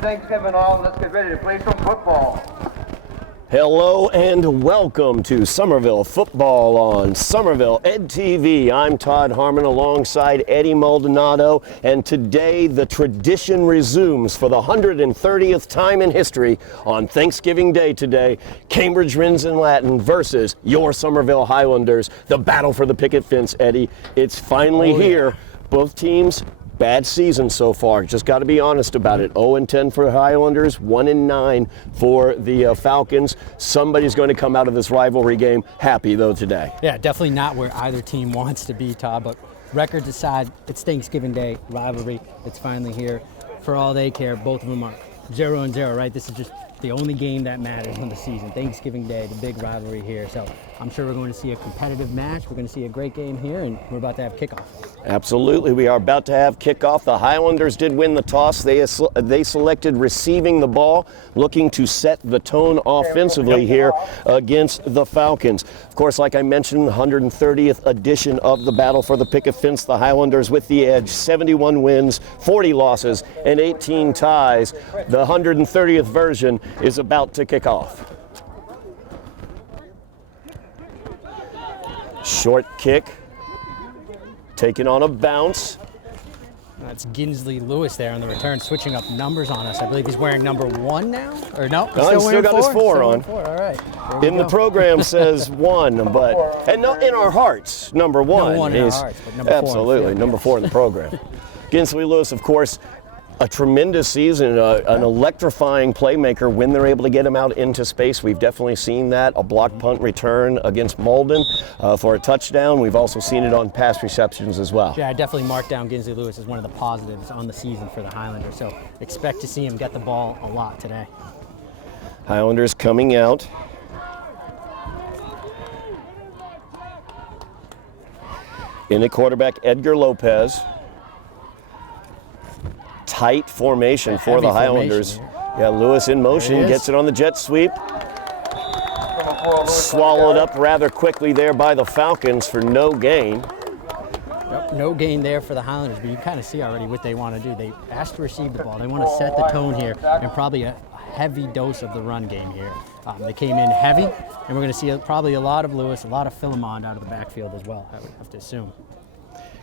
Thanksgiving all. Let's get ready to play some football. Hello and welcome to Somerville Football on Somerville Ed TV. I'm Todd Harmon alongside Eddie Maldonado, and today the tradition resumes for the 130th time in history on Thanksgiving Day today. Cambridge Wrens in Latin versus your Somerville Highlanders. The battle for the picket fence, Eddie. It's finally here. Both teams, bad season so far. Just got to be honest about it. 0-10 for the Highlanders, 1-9 for the Falcons. Somebody's going to come out of this rivalry game happy, though, today. Yeah, definitely not where either team wants to be, Todd, but records aside, it's Thanksgiving Day, rivalry. It's finally here. For all they care, both of them are 0-0, right? This is just the only game that matters in the season. Thanksgiving Day, the big rivalry here. So I'm sure we're going to see a competitive match. We're going to see a great game here, and we're about to have kickoff. Absolutely, we are about to have kickoff. The Highlanders did win the toss. They selected receiving the ball, looking to set the tone offensively here against the Falcons. Of course, like I mentioned, the 130th edition of the Battle for the Picket Fence. The Highlanders with the edge, 71 wins, 40 losses, and 18 ties. The 130th version is about to kick off. Short kick. Taking on a bounce. That's Ginsley Lewis there on the return, switching up numbers on us. I believe he's wearing number 1 now, or no? He's still got his 4 on. All right. In the program says 1, but and no, in our hearts, number 1. Number 1 in our hearts, but number 4. Absolutely, number 4 in the program. Ginsley Lewis, of course, a tremendous season, an electrifying playmaker when they're able to get him out into space. We've definitely seen that. A block punt return against Malden for a touchdown. We've also seen it on pass receptions as well. Yeah, I definitely marked down Ginsley Lewis as one of the positives on the season for the Highlanders, so expect to see him get the ball a lot today. Highlanders coming out. In at quarterback, Edgar Lopez. Tight formation for the Highlanders. Yeah, Lewis in motion, gets it on the jet sweep. Swallowed up rather quickly there by the Falcons for no gain. Yep, no gain there for the Highlanders, but you kind of see already what they want to do. They ask to receive the ball. They want to set the tone here, and probably a heavy dose of the run game here. They came in heavy, and we're going to see probably a lot of Lewis, a lot of Philemon out of the backfield as well, I would have to assume.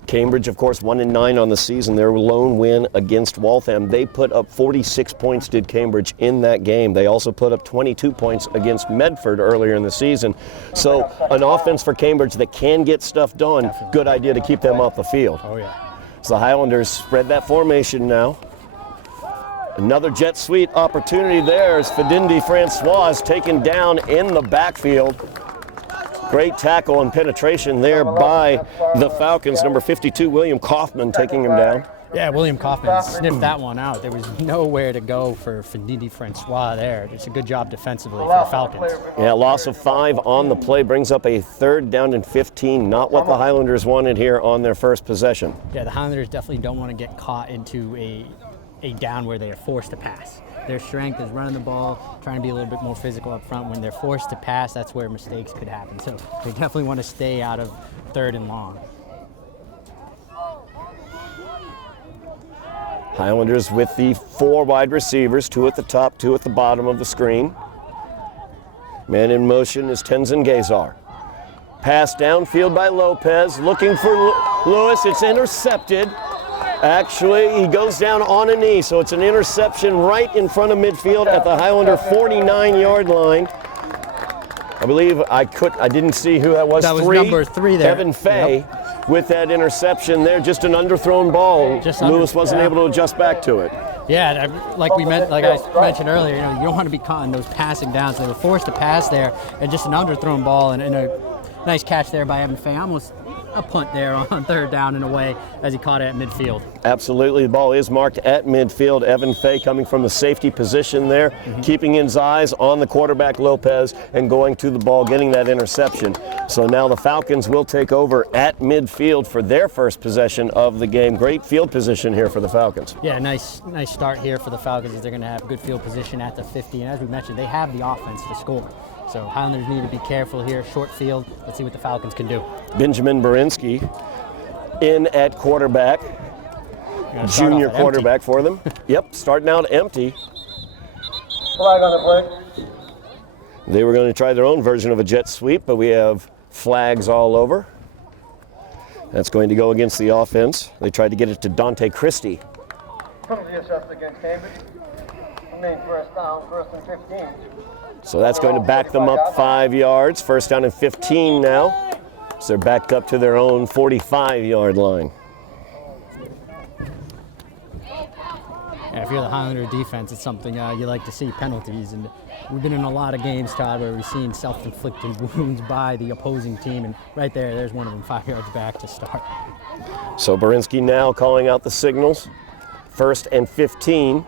Cambridge, of course, 1-9 on the season. Their lone win against Waltham. They put up 46 points, did Cambridge, in that game. They also put up 22 points against Medford earlier in the season. So an offense for Cambridge that can get stuff done, good idea to keep them off the field. Oh, yeah. So the Highlanders spread that formation now. Another jet sweep opportunity there as Fidindi Francois is taken down in the backfield. Great tackle and penetration there by the Falcons. Number 52, William Kaufman, taking him down. Yeah, William Kaufman sniffed that one out. There was nowhere to go for Fidindi Francois there. It's a good job defensively for the Falcons. Yeah, loss of 5 on the play brings up a 3rd down and 15. Not what the Highlanders wanted here on their first possession. Yeah, the Highlanders definitely don't want to get caught into a down where they are forced to pass. Their strength is running the ball, trying to be a little bit more physical up front. When they're forced to pass, that's where mistakes could happen. So they definitely want to stay out of 3rd and long. Highlanders with the 4 wide receivers, 2 at the top, 2 at the bottom of the screen. Man in motion is Tenzin Gazar. Pass downfield by Lopez, looking for Lewis. It's intercepted. Actually, he goes down on a knee, so it's an interception right in front of midfield at the Highlander 49-yard line. I believe I didn't see who that was. That was number 3 there. Evan Fay with that interception there, just an underthrown ball. Lewis wasn't able to adjust back to it. Yeah, like I mentioned earlier, you don't want to be caught in those passing downs. They were forced to pass there, and just an underthrown ball and a nice catch there by Evan Fay. Almost a punt there on 3rd down and away as he caught it at midfield. Absolutely, the ball is marked at midfield. Evan Fay coming from the safety position there, keeping his eyes on the quarterback Lopez and going to the ball, getting that interception. So now the Falcons will take over at midfield for their first possession of the game. Great field position here for the Falcons. Yeah, nice start here for the Falcons as they're going to have good field position at the 50. And as we mentioned, they have the offense to score. So Highlanders need to be careful here. Short field. Let's see what the Falcons can do. Benjamin Berinsky in at quarterback. Gonna start junior off empty. quarterback for them. Yep, starting out empty. Flag on the play. They were going to try their own version of a jet sweep, but we have flags all over. That's going to go against the offense. They tried to get it to Dante Christie. Penalty assessed against Cambridge. Remain first down, 1st and 15. So that's going to back them up 5 yards. 1st down and 15 now. So they're backed up to their own 45-yard line. Yeah, if you're the Highlander defense, it's something you like to see, penalties. And we've been in a lot of games, Todd, where we've seen self-inflicted wounds by the opposing team. And right there's one of them 5 yards back to start. So Berinsky now calling out the signals. 1st and 15.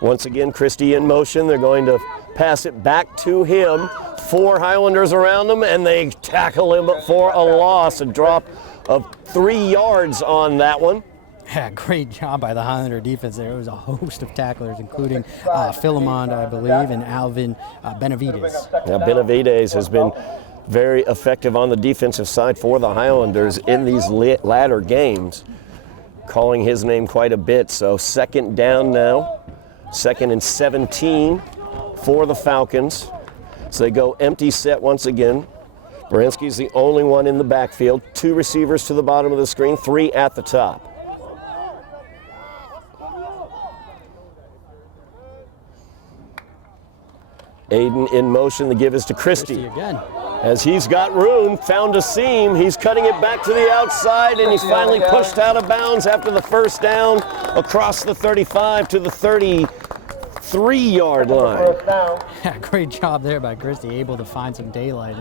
Once again, Christie in motion. They're going to pass it back to him. 4 Highlanders around him, and they tackle him for a loss. A drop of 3 yards on that one. Yeah, great job by the Highlander defense there. It was a host of tacklers, including Philemon, I believe, and Alvin Benavides. Now, Benavides has been very effective on the defensive side for the Highlanders in these latter games, calling his name quite a bit. So 2nd down now, 2nd and 17 for the Falcons. So they go empty set once again. Berinsky's the only one in the backfield. 2 receivers to the bottom of the screen, 3 at the top. Aiden in motion. The give is to Christie. Again. As he's got room, found a seam. He's cutting it back to the outside, and he's finally pushed out of bounds after the 1st down across the 35 to the 33-yard line. Yeah, great job there by Christie, able to find some daylight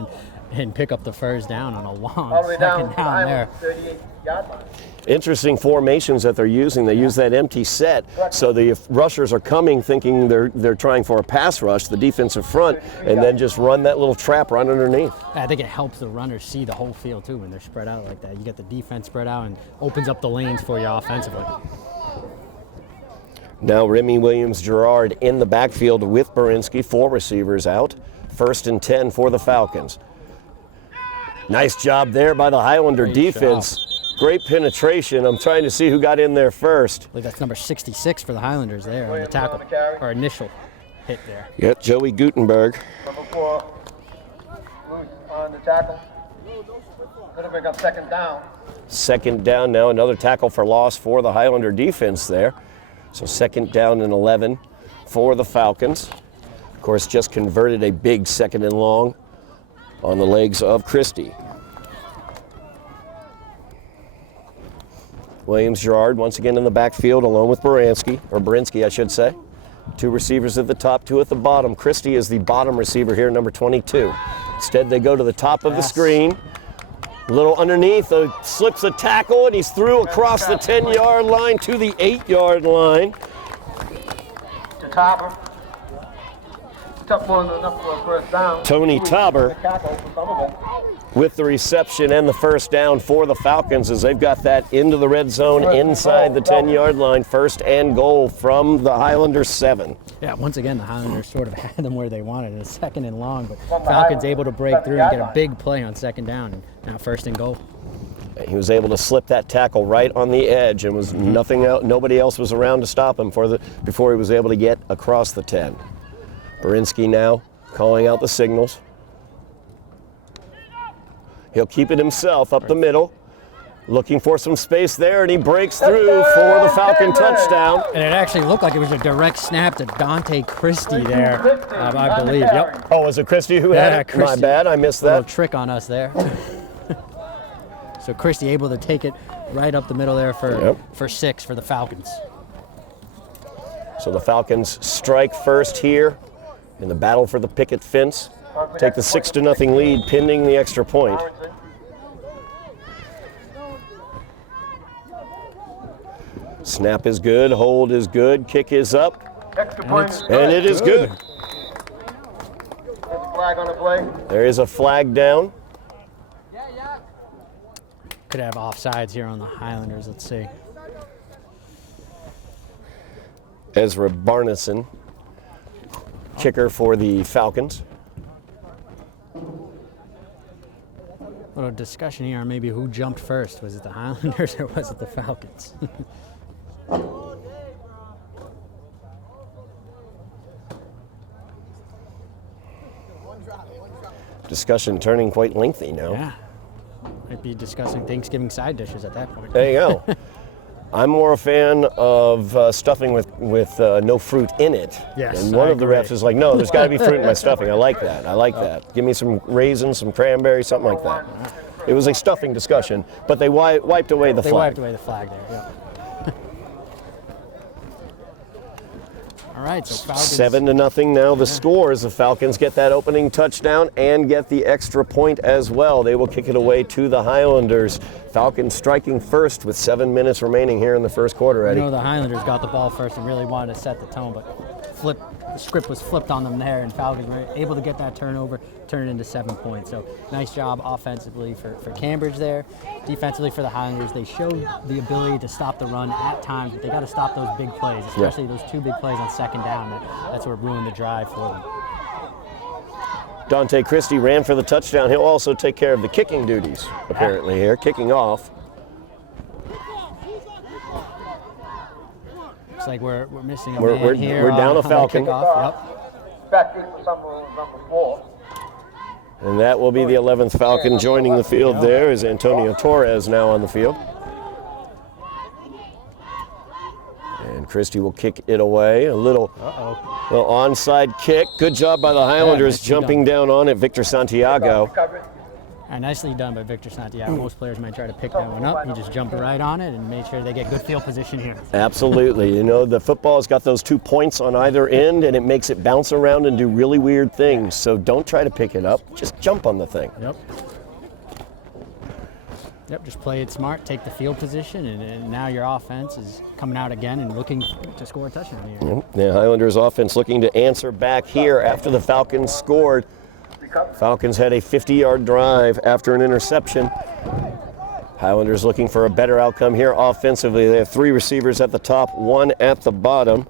and pick up the 1st down on a long 2nd down there. 38-yard line. Interesting formations that they're using. They use that empty set, so the rushers are coming thinking they're trying for a pass rush, the defensive front, and then just run that little trap right underneath. I think it helps the runners see the whole field too when they're spread out like that. You get the defense spread out and opens up the lanes for you offensively. Now Remy Williams-Gerard in the backfield with Berinsky, 4 receivers out. 1st and 10 for the Falcons. Nice job there by the Highlander defense. Great penetration. I'm trying to see who got in there first. I believe that's number 66 for the Highlanders there on the tackle, or initial hit there. Yep, Joey Gutenberg. Number 4, loose on the tackle. Could have been a 2nd down. 2nd down now, another tackle for loss for the Highlander defense there. So 2nd down and 11 for the Falcons. Of course, just converted a big 2nd and long on the legs of Christie. Williams-Gerard once again in the backfield along with Berinsky, I should say. 2 receivers at the top, 2 at the bottom. Christie is the bottom receiver here, number 22. Instead, they go to the top of the screen. A little underneath, slips a tackle, and he's through across the 10-yard line to the 8-yard line. To Topper. Tough more than enough for a 1st down. Tony Tauber with the reception and the 1st down for the Falcons as they've got that into the red zone inside the 10-yard line. 1st and goal from the Highlanders 7. Yeah, once again, the Highlanders sort of had them where they wanted it, 2nd and long, but Falcons able to break through and get a big play on 2nd down, and now 1st and goal. He was able to slip that tackle right on the edge, and was nothing else, nobody else was around to stop him before he was able to get across the 10. Berinsky now calling out the signals. He'll keep it himself up the middle, looking for some space there, and he breaks through for the Falcon touchdown. And it actually looked like it was a direct snap to Dante Christie there, I believe. Yep. Oh, was it Christie who had it? Christie. My bad, I missed A little that. trick on us there. So Christie able to take it right up the middle there for 6 for the Falcons. So the Falcons strike first here in the battle for the picket fence. Take the 6-0 lead, pending the extra point. Snap is good, hold is good, kick is up, Extra point. and it is good. There's a flag on the play. There is a flag down. Could have offsides here on the Highlanders, let's see. Ezra Barneson, kicker for the Falcons. A little discussion here on maybe who jumped first. Was it the Highlanders or was it the Falcons? Discussion turning quite lengthy now. Yeah. Might be discussing Thanksgiving side dishes at that point. There you go. I'm more a fan of stuffing with no fruit in it. Yes, and one I of the agree. refs is like, no, there's got to be fruit in my stuffing. I like that. I like that. Give me some raisins, some cranberry, something like that. It was a stuffing discussion, but they wiped away the They flag. wiped away the flag there. Yeah. All right, so Falcons. 7-0 now. The score as the Falcons get that opening touchdown and get the extra point as well. They will kick it away to the Highlanders. Falcons striking first with 7 minutes remaining here in the first quarter, Eddie. You know, the Highlanders got the ball first and really wanted to set the tone, but the script was flipped on them there, and Falcons were able to get that turnover, turn it into 7 points. So nice job offensively for Cambridge there. Defensively for the Highlanders, they showed the ability to stop the run at times, but they got to stop those big plays, especially those 2 big plays on second down. That's what ruined the drive for them. Dante Christie ran for the touchdown. He'll also take care of the kicking duties, apparently, here, kicking off. Looks like we're missing a man here. We're down a on the Falcon. kickoff. Yep. Back in for number 4. And that will be the 11th Falcon joining the field there is Antonio Torres now on the field. And Christie will kick it away. A little onside kick. Good job by the Highlanders jumping down on it. Victor Santiago. And nicely done by Victor Santiago. Most players might try to pick that one up. He just jumped right on it and made sure they get good field position here. Absolutely. You know, the football's got those 2 points on either end, and it makes it bounce around and do really weird things. So don't try to pick it up. Just jump on the thing. Yep, just play it smart, take the field position, and now your offense is coming out again and looking to score a touchdown here. The Highlanders offense looking to answer back here after the Falcons scored. Falcons had a 50-yard drive after an interception. Highlanders looking for a better outcome here offensively. They have 3 receivers at the top, 1 at the bottom.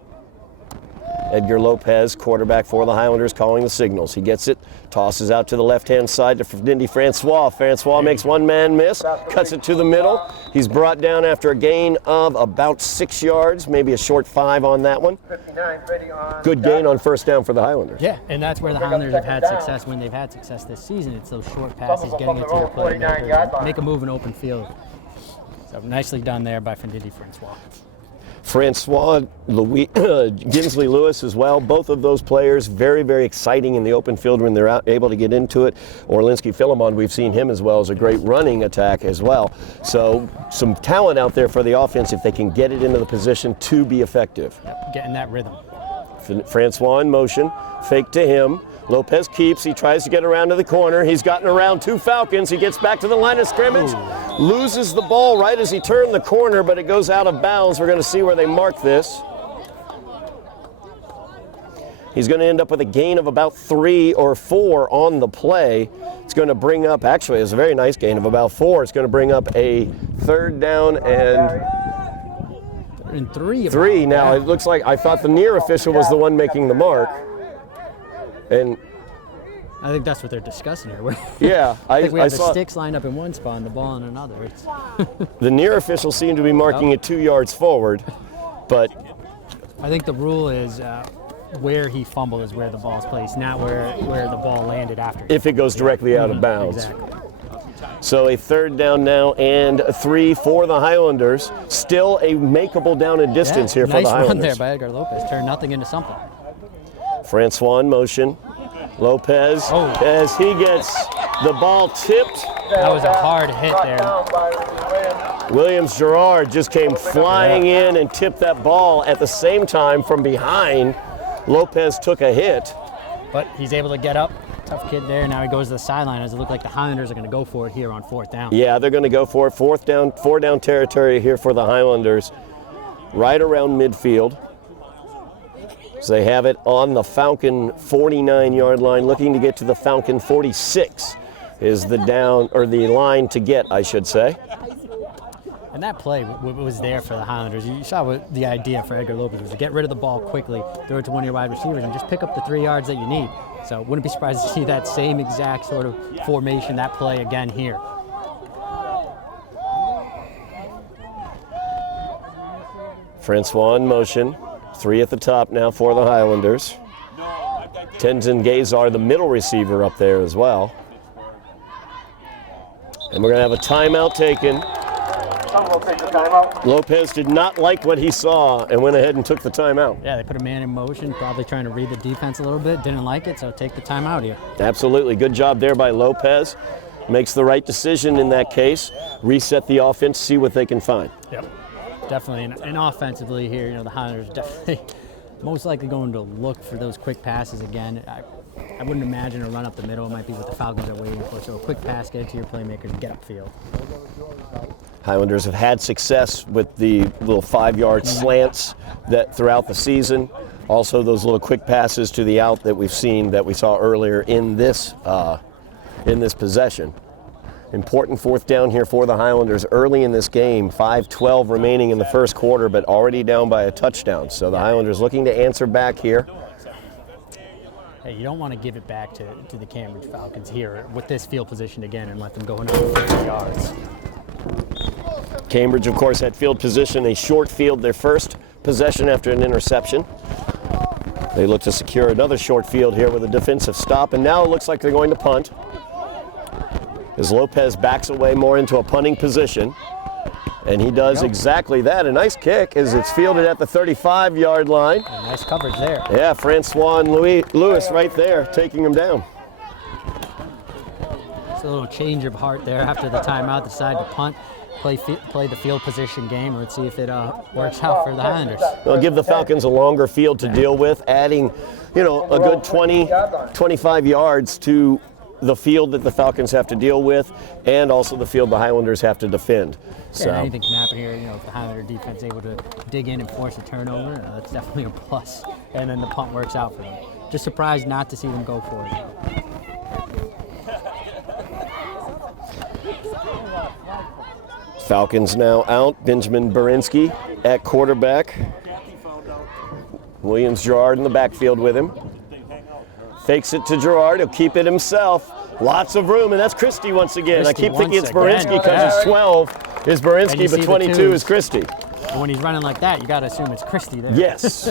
Edgar Lopez, quarterback for the Highlanders, calling the signals. He gets it, tosses out to the left-hand side to Nindy Francois. Francois makes one man miss, cuts it to the middle. He's brought down after a gain of about 6 yards, maybe a short 5 on that one. Good gain on first down for the Highlanders. Yeah, and that's where the Highlanders have had success when they've had success this season. It's those short passes, getting it to your playmakers, make a move in open field. So nicely done there by Nindy Francois. Francois Ginsley Lewis as well. Both of those players very, very exciting in the open field when they're able to get into it. Orlinsky Philemon, we've seen him as well as a great running attack as well. So some talent out there for the offense if they can get it into the position to be effective. Yep, getting that rhythm. Francois in motion, fake to him. Lopez keeps, he tries to get around to the corner. He's gotten around 2 Falcons. He gets back to the line of scrimmage, loses the ball right as he turned the corner, but it goes out of bounds. We're going to see where they mark this. He's going to end up with a gain of about 3 or 4 on the play. It's going to bring up, actually, it's a very nice gain of about 4. It's going to bring up a 3rd down and 3 now. It looks like I thought the near official was the one making the mark. And I think that's what they're discussing here. Yeah, I think we have I the saw sticks lined up in one spot and the ball in another. the near official seemed to be marking it 2 yards forward, but I think the rule is where he fumbled is where the ball's placed, not where the ball landed after. If it goes directly out of bounds. Exactly. So a 3rd down now and 3 for the Highlanders. Still a makeable down and distance here for the Nice run Highlanders. there by Edgar Lopez. Turned nothing into something. Francois in motion. Lopez as he gets the ball tipped. That was a hard hit there. Williams Gerard just came flying in and tipped that ball at the same time from behind. Lopez took a hit. But he's able to get up. Tough kid there. Now he goes to the sideline as it looked like the Highlanders are going to go for it here on 4th down. Yeah, they're going to go for it. 4 down territory here for the Highlanders. Right around midfield. So they have it on the Falcon 49-yard line, looking to get to the Falcon 46 is the down, or the line to get, I should say. And that play was there for the Highlanders. You saw what the idea for Edgar Lopez was to get rid of the ball quickly, throw it to one of your wide receivers, and just pick up the 3 yards that you need. So wouldn't be surprised to see that same exact sort of formation, that play again here. Francois in motion. 3 at the top now for the Highlanders. Tenzin Gazar, the middle receiver, up there as well. And we're going to have a timeout taken. Lopez did not like what he saw and went ahead and took the timeout. Yeah, they put a man in motion, probably trying to read the defense a little bit. Didn't like it, so take the timeout here. Absolutely. Good job there by Lopez. Makes the right decision in that case. Reset the offense, see what they can find. Yep. Definitely. And offensively here, the Highlanders definitely most likely going to look for those quick passes again. I wouldn't imagine a run up the middle might be what the Falcons are waiting for. So a quick pass, get it to your playmakers, and get upfield. Highlanders have had success with the little 5-yard slants that throughout the season. Also those little quick passes to the out that we saw earlier in this possession. Important 4th down here for the Highlanders early in this game. 5:12 remaining in the first quarter, but already down by a touchdown. So the Highlanders looking to answer back here. Hey, you don't want to give it back to the Cambridge Falcons here with this field position again and let them go another 50 yards. Cambridge, of course, had field position, a short field, their first possession after an interception. They look to secure another short field here with a defensive stop, and now it looks like they're going to punt. As Lopez backs away more into a punting position, and he does exactly that. A nice kick as it's fielded at the 35-yard line. Nice coverage there. Yeah, Francois and Lewis right there taking him down. It's a little change of heart there after the timeout. Decide to punt, play the field position game. Let's see if it works out for the Highlanders. They'll give the Falcons a longer field to deal with, adding, a good 20, 25 yards to the field that the Falcons have to deal with, and also the field the Highlanders have to defend. So anything can happen here. If the Highlander defense is able to dig in and force a turnover, that's definitely a plus. And then the punt works out for them. Just surprised not to see them go for it. Falcons now out. Benjamin Berinsky at quarterback. Williams Gerard in the backfield with him. Fakes it to Gerard. He'll keep it himself. Lots of room, and that's Christie once again. I keep thinking it's Berinsky because it's 12 is Berinsky, but 22 is Christie. And when he's running like that, you got to assume it's Christie there. Yes.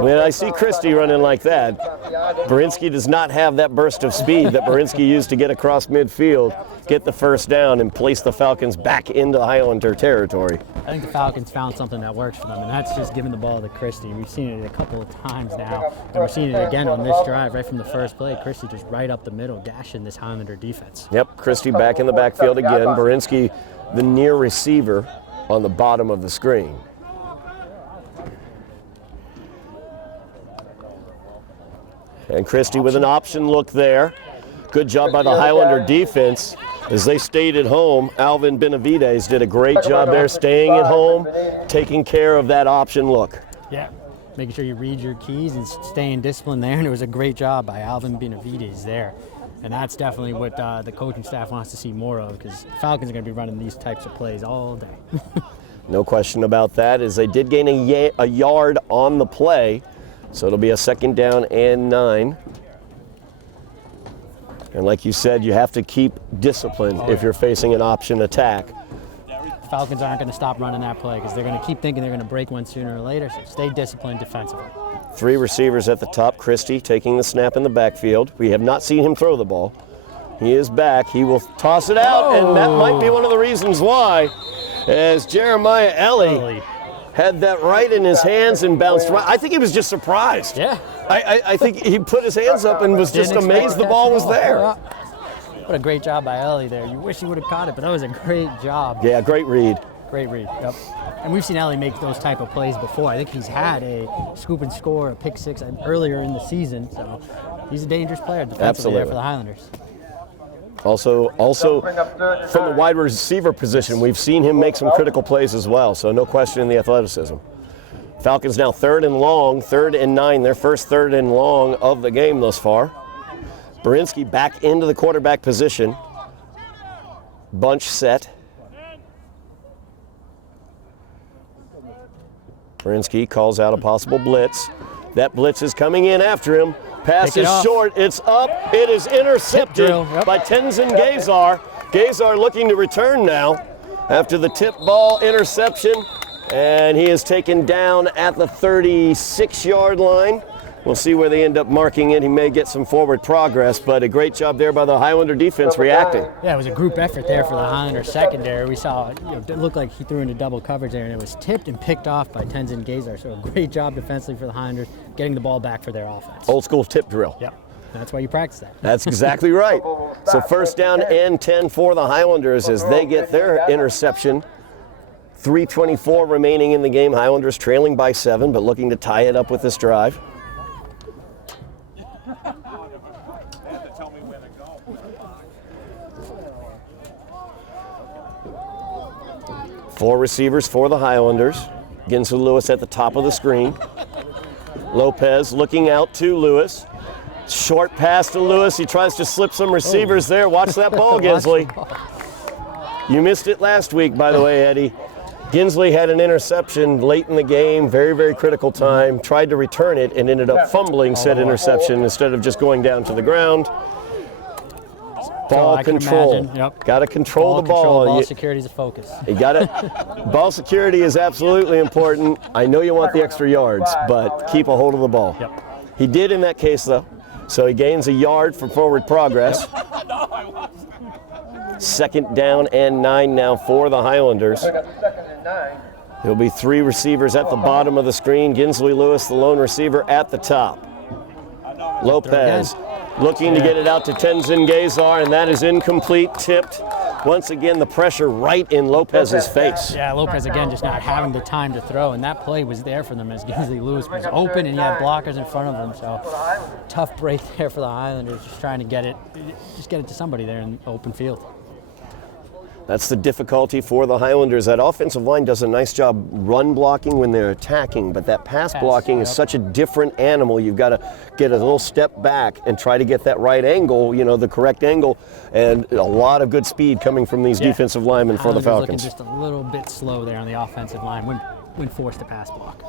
When I see Christie running like that, Berinsky does not have that burst of speed that Berinsky used to get across midfield, get the first down, and place the Falcons back into Highlander territory. I think the Falcons found something that works for them, and that's just giving the ball to Christie. We've seen it a couple of times now, and we're seeing it again on this drive right from the first play. Christie just right up the middle, gashing this Highlander defense. Yep, Christie back in the backfield again. Berinsky, the near receiver, on the bottom of the screen. And Christie with an option look there. Good job by the Highlander defense as they stayed at home. Alvin Benavides did a great job there staying at home, taking care of that option look. Yeah, making sure you read your keys and staying disciplined there, and it was a great job by Alvin Benavides there. And that's definitely what the coaching staff wants to see more of, because Falcons are going to be running these types of plays all day. No question about that, as they did gain a yard on the play. So it'll be a 2nd down and 9. And like you said, you have to keep discipline if you're facing an option attack. Falcons aren't going to stop running that play because they're going to keep thinking they're going to break one sooner or later, so stay disciplined defensively. 3 receivers at the top. Christie taking the snap in the backfield. We have not seen him throw the ball. He is back. He will toss it out, and that might be one of the reasons why, as Jeremiah Ellie had that right in his hands and bounced right. I think he was just surprised. Yeah. I think he put his hands up and was just amazed the ball was there. What a great job by Ellie there. You wish he would have caught it, but that was a great job. Yeah, great read. Great read, yep. And we've seen Ellie make those type of plays before. I think he's had a scoop and score, a pick 6 earlier in the season, so he's a dangerous player defensively there for the Highlanders. Also from the wide receiver position, we've seen him make some critical plays as well, so no question in the athleticism. Falcons now 3rd and long, 3rd and 9, their first 3rd and long of the game thus far. Berinsky back into the quarterback position. Bunch set. Berinsky calls out a possible blitz. That blitz is coming in after him. Pass is short, it's up, it is intercepted by Tenzin Gazar. Gazar looking to return now after the tip ball interception, And he is taken down at the 36-yard line. We'll see where they end up marking it. He may get some forward progress, but a great job there by the Highlander defense reacting. Yeah, it was a group effort there for the Highlander secondary. We saw, it looked like he threw into double coverage there, and it was tipped and picked off by Tenzin Gazar. So a great job defensively for the Highlanders, getting the ball back for their offense. Old school tip drill. Yep, that's why you practice that. That's exactly right. So first down and 10 for the Highlanders as they get their interception. 3:24 remaining in the game. Highlanders trailing by 7, but looking to tie it up with this drive. Four receivers for the Highlanders. Ginsu Lewis at the top of the screen. Lopez looking out to Lewis. Short pass to Lewis. He tries to slip some receivers there. Watch that ball, Ginsley. You missed it last week, by the way, Eddie. Ginsley had an interception late in the game, very, very critical time. Tried to return it and ended up fumbling said interception instead of just going down to the ground. Ball control. Yep. Got to control the ball. Ball security is a focus. You got it. Ball security is absolutely important. I know you want the extra yards, but keep a hold of the ball. Yep. He did in that case, though. So he gains a yard for forward progress. Second down and 9 now for the Highlanders. There'll be 3 receivers at the bottom of the screen. Ginsley Lewis, the lone receiver, at the top. Lopez looking to get it out to Tenzin Gazar, and that is incomplete, tipped. Once again, the pressure right in Lopez's face. Yeah, Lopez again just not having the time to throw, and that play was there for them as Ginsley Lewis was open and he had blockers in front of him. So tough break there for the Highlanders, just trying to get it to somebody there in the open field. That's the difficulty for the Highlanders. That offensive line does a nice job run blocking when they're attacking, but that pass blocking is such a different animal. You've got to get a little step back and try to get that right angle, the correct angle, and a lot of good speed coming from these defensive linemen for the Falcons. Looking just a little bit slow there on the offensive line when forced to pass block.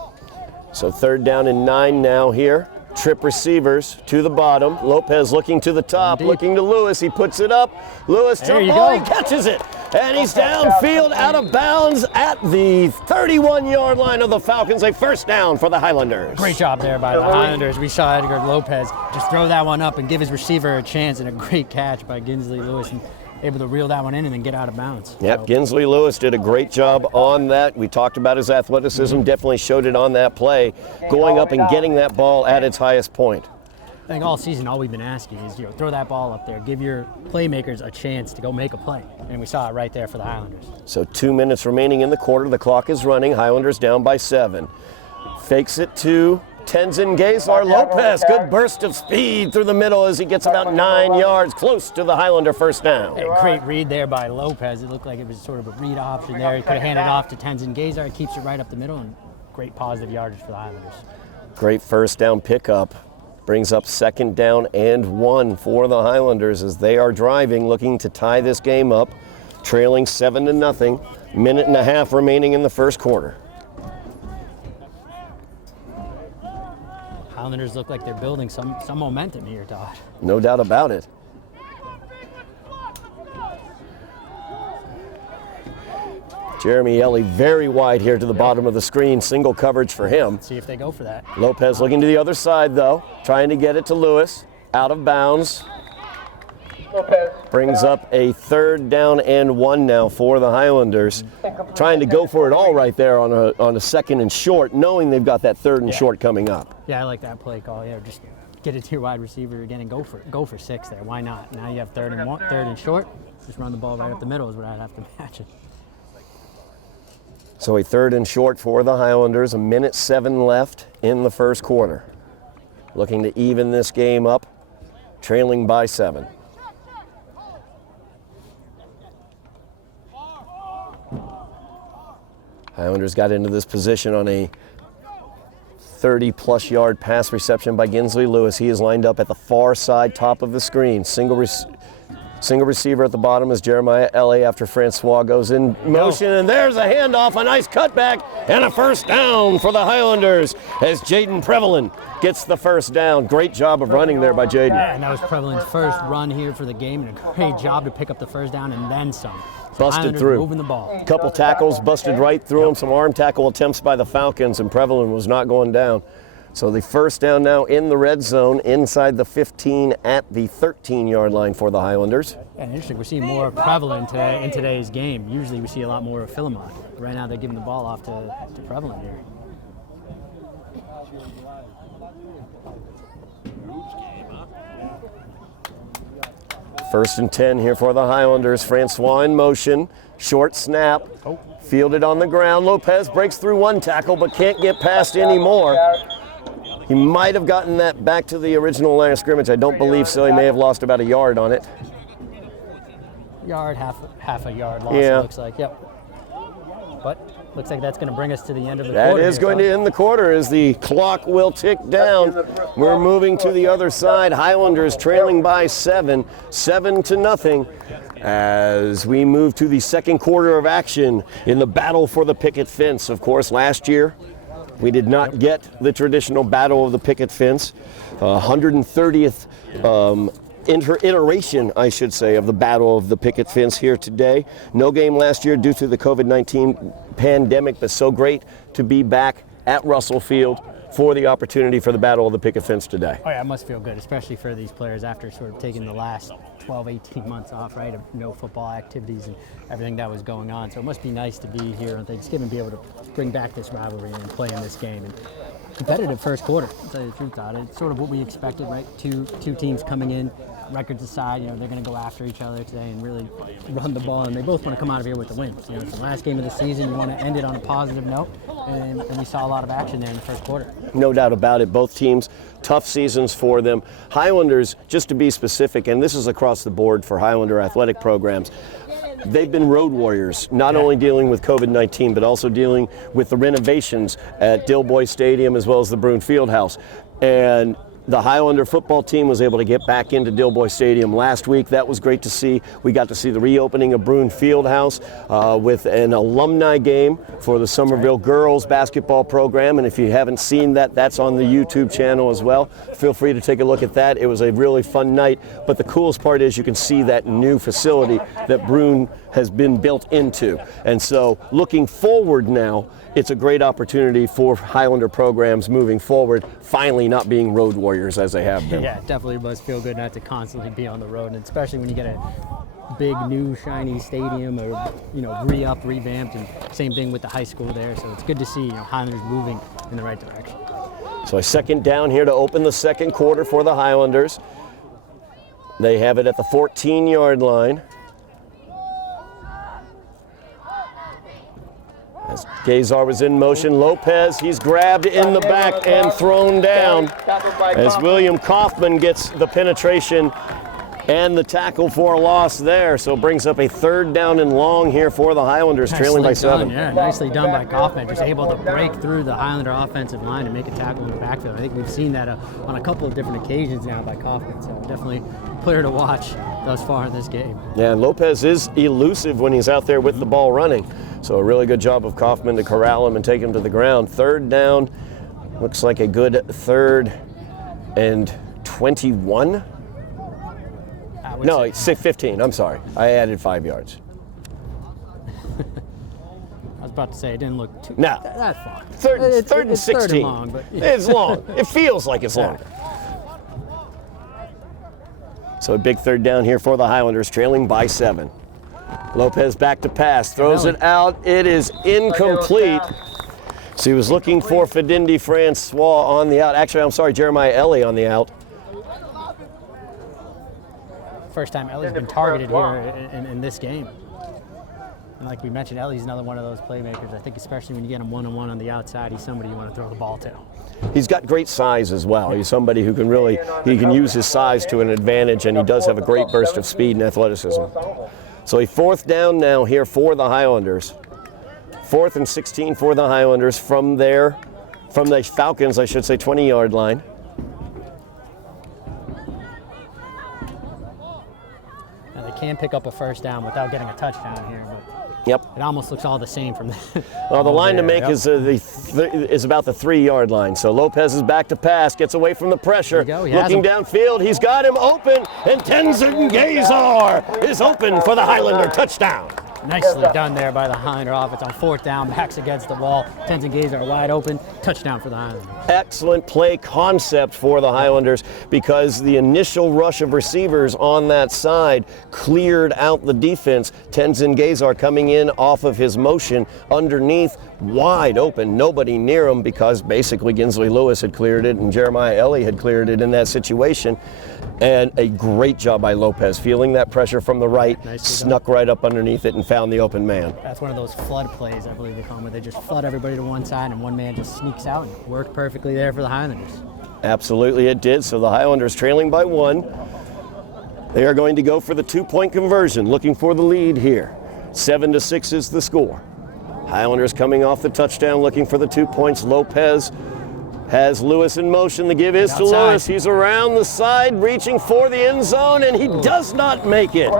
So third down and 9 now here. Trip receivers to the bottom. Lopez looking to the top, looking to Lewis. He puts it up. Lewis jump ball, he catches it. And he's downfield, out of bounds at the 31-yard line of the Falcons. A first down for the Highlanders. Great job there by the Highlanders. We saw Edgar Lopez just throw that one up and give his receiver a chance, and a great catch by Ginsley Lewis, and able to reel that one in and then get out of bounds. Yep, Ginsley Lewis did a great job on that. We talked about his athleticism, definitely showed it on that play, going up and getting that ball at its highest point. I think all season, all we've been asking is, throw that ball up there, give your playmakers a chance to go make a play, and we saw it right there for the Highlanders. So 2 minutes remaining in the quarter. The clock is running. Highlanders down by 7. Fakes it to Tenzin Gazar. Lopez, good burst of speed through the middle as he gets about 9 yards, close to the Highlander first down. A great read there by Lopez. It looked like it was sort of a read option there. He could have handed off to Tenzin Gazar. He keeps it right up the middle, and great positive yardage for the Highlanders. Great first down pickup. Brings up second down and 1 for the Highlanders as they are driving, looking to tie this game up, trailing 7-0. Minute and a half remaining in the first quarter. Highlanders look like they're building some momentum here, Todd. No doubt about it. Jeremy Ellie very wide here to the bottom of the screen. Single coverage for him. Let's see if they go for that. Lopez looking to the other side, though. Trying to get it to Lewis. Out of bounds. Brings up a third down and 1 now for the Highlanders. Trying to go for it all right there on a second and short, knowing they've got that third and short coming up. Yeah, I like that play call. Yeah, just get it to your wide receiver again and go for 6 there. Why not? Now you have third and short. Just run the ball right up the middle is what I'd have to imagine. So a third and short for the Highlanders. 1:07 left in the first quarter. Looking to even this game up, trailing by 7. Highlanders got into this position on a 30-plus yard pass reception by Ginsley Lewis. He is lined up at the far side, top of the screen. Single receiver at the bottom is Jeremiah Ellie after Francois goes in motion, and there's a handoff, a nice cutback, and a first down for the Highlanders as Jaden Prevalent gets the first down. Great job of running there by Jaden. Yeah, and that was Prevalent's first run here for the game, and a great job to pick up the first down and then some. Busted Highlanders through. moving the ball. Couple tackles busted right through him, some arm tackle attempts by the Falcons, and Prevalent was not going down. So the first down now in the red zone, inside the 15 at the 13-yard line for the Highlanders. And interesting, we're seeing more Prevalent today in today's game. Usually we see a lot more of Philemon. Right now they're giving the ball off to Prevalent here. First and 10 here for the Highlanders. Francois in motion, short snap, fielded on the ground. Lopez breaks through one tackle but can't get past anymore. He might have gotten that back to the original line of scrimmage. I don't believe so. He may have lost about a yard on it. Yard, half a yard loss, Yeah. it looks like, yep. But looks like that's going to bring us to the end of the That quarter. is going to end the quarter as the clock will tick down. We're moving to the other side. Highlanders trailing by 7 to nothing, as we move to the second quarter of action in the battle for the picket fence. Of course, last year we did not get the traditional battle of the picket fence. 130th iteration, I should say, of the battle of the picket fence here today. No game last year due to the COVID-19 pandemic, but so great to be back at Russell Field for the opportunity for the battle of the picket fence today. Oh yeah, it must feel good, especially for these players after sort of taking the last 12, 18 months off, right, of no football activities and everything that was going on. So it must be nice to be here on Thanksgiving and be able to bring back this rivalry and play in this game. And competitive first quarter, to tell you the truth, Todd. It's sort of what we expected, right? Two teams coming in, records aside, they're going to go after each other today and really run the ball, and they both want to come out of here with the win. It's the last game of the season. You want to end it on a positive note, and we saw a lot of action there in the first quarter. No doubt about it. Both teams, tough seasons for them. Highlanders, just to be specific, and this is across the board for Highlander athletic programs, they've been road warriors, not only dealing with COVID-19, but also dealing with the renovations at Dilboy Stadium as well as the Bruin Fieldhouse. And the Highlander football team was able to get back into Dilboy Stadium last week. That was great to see. We got to see the reopening of Bruin Fieldhouse with an alumni game for the Somerville girls basketball program. And if you haven't seen that, that's on the YouTube channel as well. Feel free to take a look at that. It was a really fun night. But the coolest part is you can see that new facility that Bruin has been built into. And so looking forward now, it's a great opportunity for Highlander programs moving forward, finally not being road warriors as they have been. Yeah, it definitely must feel good not to constantly be on the road, and especially when you get a big new shiny stadium or re-up, revamped, and same thing with the high school there. So it's good to see Highlanders moving in the right direction. So a second down here to open the second quarter for the Highlanders. They have it at the 14-yard line. As Gazar was in motion, Lopez, he's grabbed in the back and thrown down as William Kaufman gets the penetration and the tackle for a loss there. So it brings up a third down and long here for the Highlanders, trailing by 7. Yeah, nicely done by Kaufman, just able to break through the Highlander offensive line and make a tackle in the backfield. I think we've seen that on a couple of different occasions now by Kaufman, so definitely a player to watch thus far in this game. Yeah, and Lopez is elusive when he's out there with the ball running. So a really good job of Kaufman to corral him and take him to the ground. Third down, looks like a good 3rd and 21. No, it's 15, I'm sorry. I added 5 yards. I was about to say, it didn't look too that far. Third and 16. Third and long, but It's long. It feels like it's long. So a big third down here for the Highlanders, trailing by 7. Lopez back to pass, throws it out. It is incomplete. So he was looking for Fidindi Francois on the out. Actually, I'm sorry, Jeremiah Ellie on the out. First time Ellie's been targeted here in this game. And like we mentioned, Ellie's another one of those playmakers. I think especially when you get him one-on-one on the outside, he's somebody you want to throw the ball to. He's got great size as well. He's somebody who can he can use his size to an advantage, and he does have a great burst of speed and athleticism. So a 4th down now here for the Highlanders. 4th and 16 for the Highlanders from the Falcons, I should say, 20-yard line. can pick up a first down without getting a touchdown here. But Yep. it almost looks all the same from that. Well, the line to make Yep. is about the 3-yard line. So Lopez is back to pass, gets away from the pressure. There you go. He Looking downfield, he's got him open, and Tenzin Gazar is open for the Highlander touchdown. Nicely done there by the Highlander offense on 4th down, backs against the wall. Tenzin Gazar wide open, touchdown for the Highlanders. Excellent play concept for the Highlanders because the initial rush of receivers on that side cleared out the defense. Tenzin Gazar coming in off of his motion underneath, wide open, nobody near him because basically Ginsley Lewis had cleared it and Jeremiah Ellie had cleared it in that situation. And a great job by Lopez, feeling that pressure from the right, snuck right up underneath it and found the open man. That's one of those flood plays, I believe they call them, where they just flood everybody to one side and one man just sneaks out, and it worked perfectly there for the Highlanders. Absolutely it did. So the Highlanders trailing by 1. They are going to go for the 2-point conversion, looking for the lead here. 7-6 is the score. Highlanders coming off the touchdown, looking for the 2 points. Lopez has Lewis in motion. The give is to Lewis. He's around the side, reaching for the end zone, and he does not make it.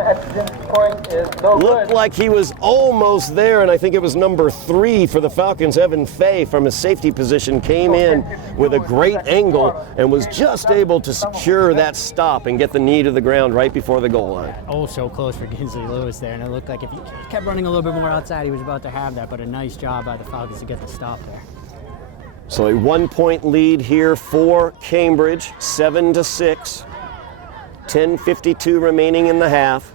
Looked like he was almost there, and I think it was number 3 for the Falcons. Evan Fay from his safety position came in with a great angle and was just able to secure that stop and get the knee to the ground right before the goal line. Oh, so close for Ginsley Lewis there, and it looked like if he kept running a little bit more outside, he was about to have that, but a nice job by the Falcons to get the stop there. So a 1-point lead here for Cambridge, 7-6. 10:52 remaining in the half.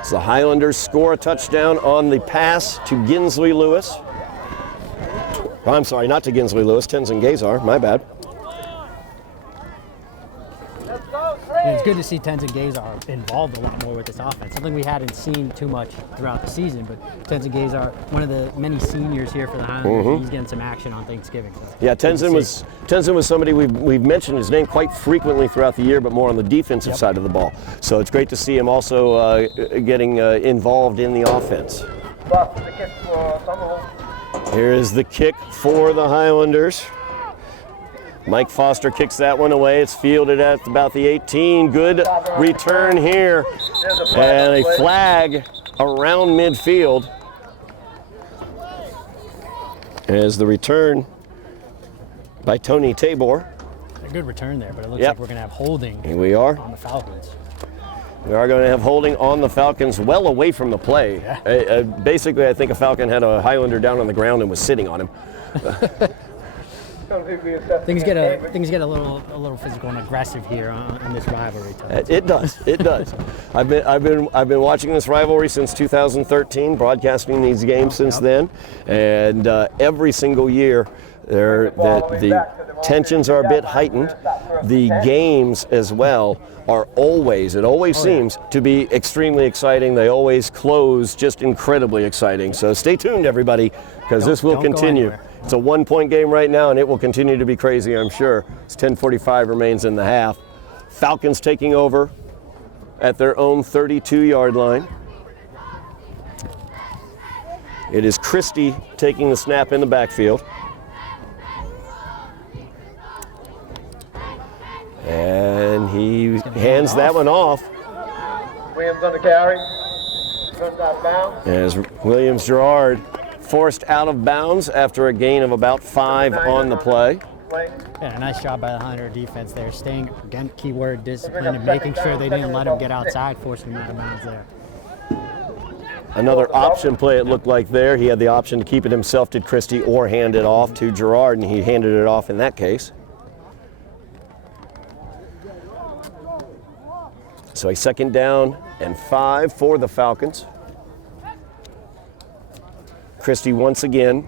As the Highlanders score a touchdown on the pass to Ginsley Lewis. I'm sorry, not to Ginsley Lewis, Tenzin Gazar, my bad. And it's good to see Tenzin Gazar involved a lot more with this offense. Something we hadn't seen too much throughout the season, but Tenzin Gazar, one of the many seniors here for the Highlanders, he's getting some action on Thanksgiving. So Yeah, Tenzin was somebody we've mentioned his name quite frequently throughout the year, but more on the defensive side of the ball. So it's great to see him also getting involved in the offense. Here is the kick for the Highlanders. Mike Foster kicks that one away. It's fielded at about the 18. Good return here. And a flag around midfield as the return by Tony Tabor. A good return there, but it looks like we're going to have holding Here we are. on the Falcons. We are going to have holding on the Falcons well away from the play. Yeah. Basically, I think a Falcon had a Highlander down on the ground and was sitting on him. Things get a little physical and aggressive here in this rivalry. It does. It does. I've been watching this rivalry since 2013, broadcasting these games since then, and every single year, the tensions are a bit heightened. The games as well are always seems to be extremely exciting. They always close just incredibly exciting. So stay tuned, everybody, because this will continue. It's a 1-point game right now, and it will continue to be crazy, I'm sure. It's 10:45 remains in the half. Falcons taking over at their own 32-yard line. It is Christie taking the snap in the backfield. And he hands that one off. Williams on the carry. Turns out of bounds. As Williams Gerard forced out of bounds after a gain of about 5 on the play. Yeah, a nice job by the Highlander defense there, staying, again, keyword, discipline, and making sure they didn't let him get outside, forcing him out of bounds there. Another option play it looked like there. He had the option to keep it himself, did Christie, or hand it off to Gerard, and he handed it off in that case. So a 2nd down and 5 for the Falcons. Christie once again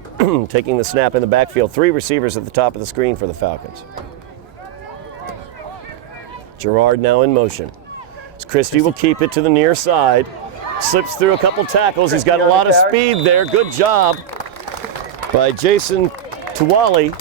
taking the snap in the backfield. 3 receivers at the top of the screen for the Falcons. Gerard now in motion. As Christie will keep it to the near side. Slips through a couple tackles. He's got a lot of speed there. Good job by Jason Tuwali.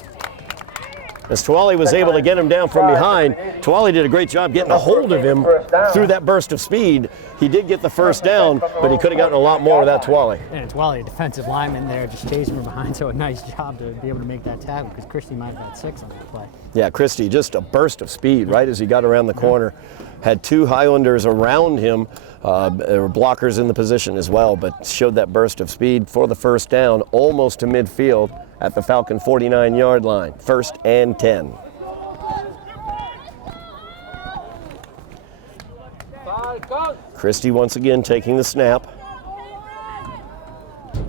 As Tuwali was able to get him down from behind, Twally did a great job getting a hold of him through that burst of speed. He did get the first down, but he could have gotten a lot more without Twally. And Twally, a defensive lineman there, just chasing from behind, so a nice job to be able to make that tackle, because Christie might have had 6 on that play. Yeah, Christie, just a burst of speed right as he got around the corner. Had 2 Highlanders around him. There were blockers in the position as well, but showed that burst of speed for the first down, almost to midfield at the Falcon 49-yard line. 1st and 10. Christie once again taking the snap.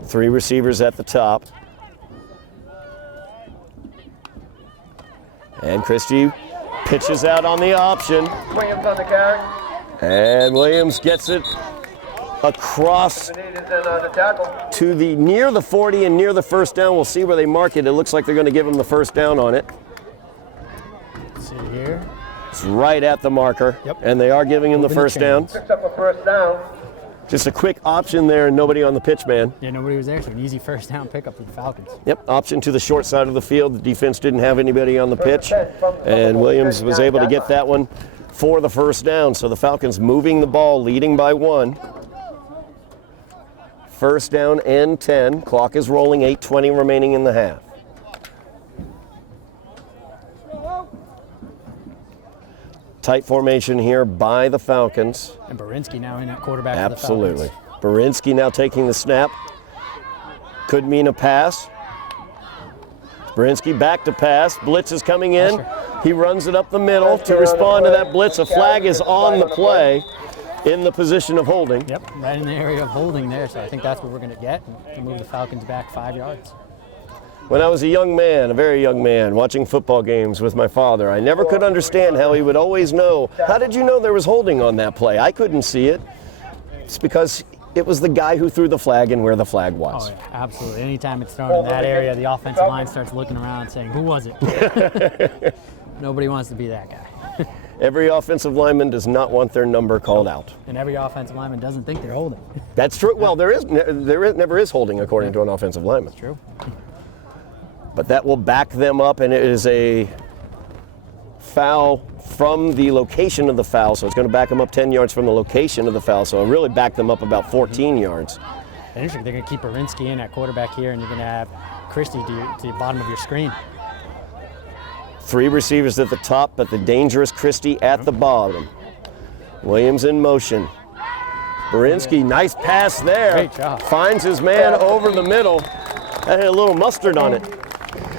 3 receivers at the top. And Christie pitches out on the option. Williams on the carry. And Williams gets it across to the near the 40 and near the first down. We'll see where they mark it. It looks like they're going to give him the first down on it. Let's see here. It's right at the marker. Yep. And they are giving him the first down. Picks up a first down. Just a quick option there and nobody on the pitch, man. Yeah, nobody was there, so an easy first down pickup for the Falcons. Yep, option to the short side of the field. The defense didn't have anybody on the pitch, and Williams was able to get that one for the first down. So the Falcons moving the ball, leading by 1. First down and 10. Clock is rolling, 8:20 remaining in the half. Tight formation here by the Falcons. And Barinsky now in at quarterback Absolutely. for the Falcons. Barinsky now taking the snap. Could mean a pass. Barinsky back to pass. Blitz is coming in. Pressure. He runs it up the middle to respond to that blitz. A flag is on the play in the position of holding. Yep, right in the area of holding there, so I think that's what we're going to get and move the Falcons back 5 yards. When I was a young man, a very young man, watching football games with my father, I never could understand how he would always know. How did you know there was holding on that play? I couldn't see it. It's because it was the guy who threw the flag and where the flag was. Oh, yeah, absolutely. Anytime it's thrown in that area, the offensive line starts looking around saying, who was it? Nobody wants to be that guy. Every offensive lineman does not want their number called out. And every offensive lineman doesn't think they're holding. That's true. Well, there never is holding according to an offensive lineman. That's true. But that will back them up, and it is a foul from the location of the foul, so it's going to back them up 10 yards from the location of the foul, so it'll really back them up about 14 yards. And interesting, they're going to keep Barinsky in at quarterback here, and you're going to have Christie to the bottom of your screen. 3 receivers at the top, but the dangerous Christie at the bottom. Williams in motion. Barinsky, nice pass there. Great job. Finds his man over the middle. That had a little mustard on it.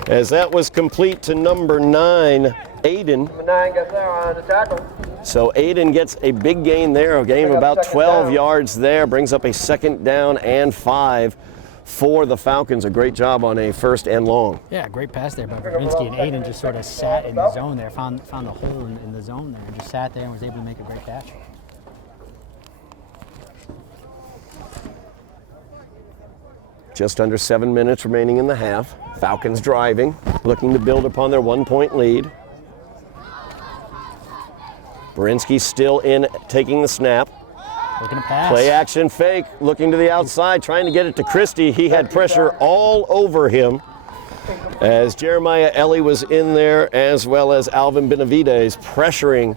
As that was complete to number 9, Aiden. Number 9 gets there on the tackle. So Aiden gets a big gain there, a gain of about 12 yards there, brings up a 2nd down and 5 for the Falcons. A great job on a 1st and long. Yeah, great pass there by Barinsky, and Aiden just sort of sat in the zone there, found the hole in the zone there, and just sat there and was able to make a great catch. Just under 7 minutes remaining in the half. Falcons driving, looking to build upon their 1-point lead. Barinsky still in, taking the snap. Looking to pass. Play action fake, looking to the outside, trying to get it to Christie. He had pressure all over him as Jeremiah Ellie was in there, as well as Alvin Benavides pressuring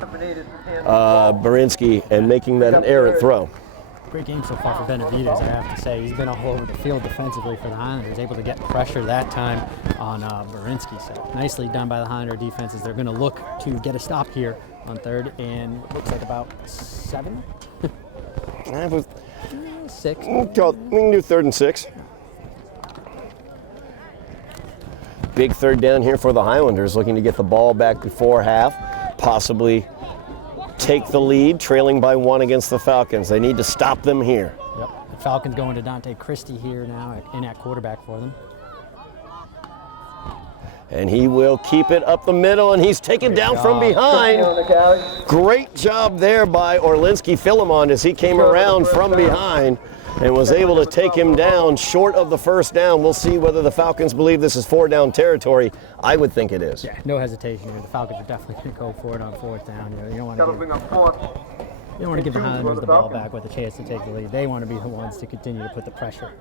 Barinsky and making that an errant throw. Great game so far for Benavides, I have to say. He's been all over the field defensively for the Highlanders, able to get pressure that time on Barinsky. So nicely done by the Highlander defenses. They're going to look to get a stop here on 3rd and looks like about 7? 6. We can do 3rd and 6. Big 3rd down here for the Highlanders, looking to get the ball back before half, possibly take the lead, trailing by 1 against the Falcons. They need to stop them here. Yep. The Falcons going to Dante Christie here now in at quarterback for them. And he will keep it up the middle, and he's taken down from behind. Great job there by Orlinski Philemon as he came around from behind and was able to take him down short of the 1st down. We'll see whether the Falcons believe this is 4-down territory. I would think it is. Yeah, no hesitation here. The Falcons are definitely going to go for it on 4th down. You don't want to give the Highlanders the ball back with a chance to take the lead. They want to be the ones to continue to put the pressure.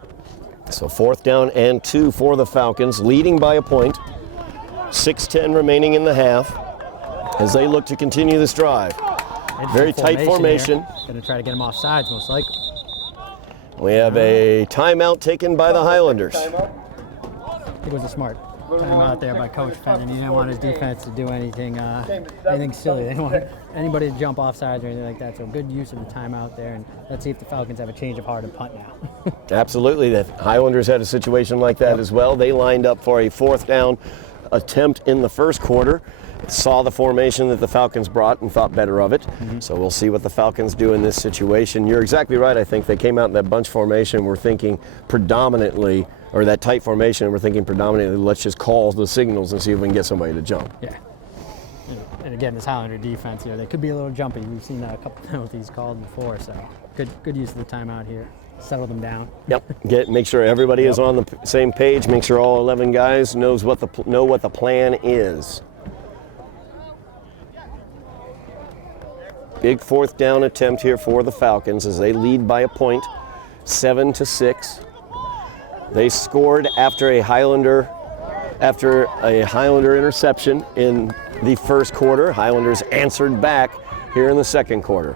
So 4th down and 2 for the Falcons, leading by a point. 6:10 remaining in the half. as they look to continue this drive. Very tight formation. Going to try to get them off sides, most likely. We have a timeout taken by the Highlanders. I think it was a smart timeout there by Coach Fenton. He didn't want his defense to do anything silly. They didn't want anybody to jump off sides or anything like that. So good use of the timeout there. And let's see if the Falcons have a change of heart and punt now. Absolutely. The Highlanders had a situation like that as well. They lined up for a 4th down attempt in the first quarter. Saw the formation that the Falcons brought and thought better of it. So we'll see what the Falcons do in this situation. You're exactly right. I think they came out in that bunch formation. We're thinking predominantly, or that tight formation, and we're thinking predominantly, let's just call the signals and see if we can get somebody to jump. Yeah. And again, this Highlander defense, they could be a little jumpy. We've seen a couple penalties called before, so good use of the timeout here. Settle them down. Yep. Make sure everybody is on the same page. Make sure all 11 guys know what the plan is. Big 4th down attempt here for the Falcons as they lead by a point, 7-6. They scored after a Highlander interception in the first quarter. Highlanders answered back here in the second quarter.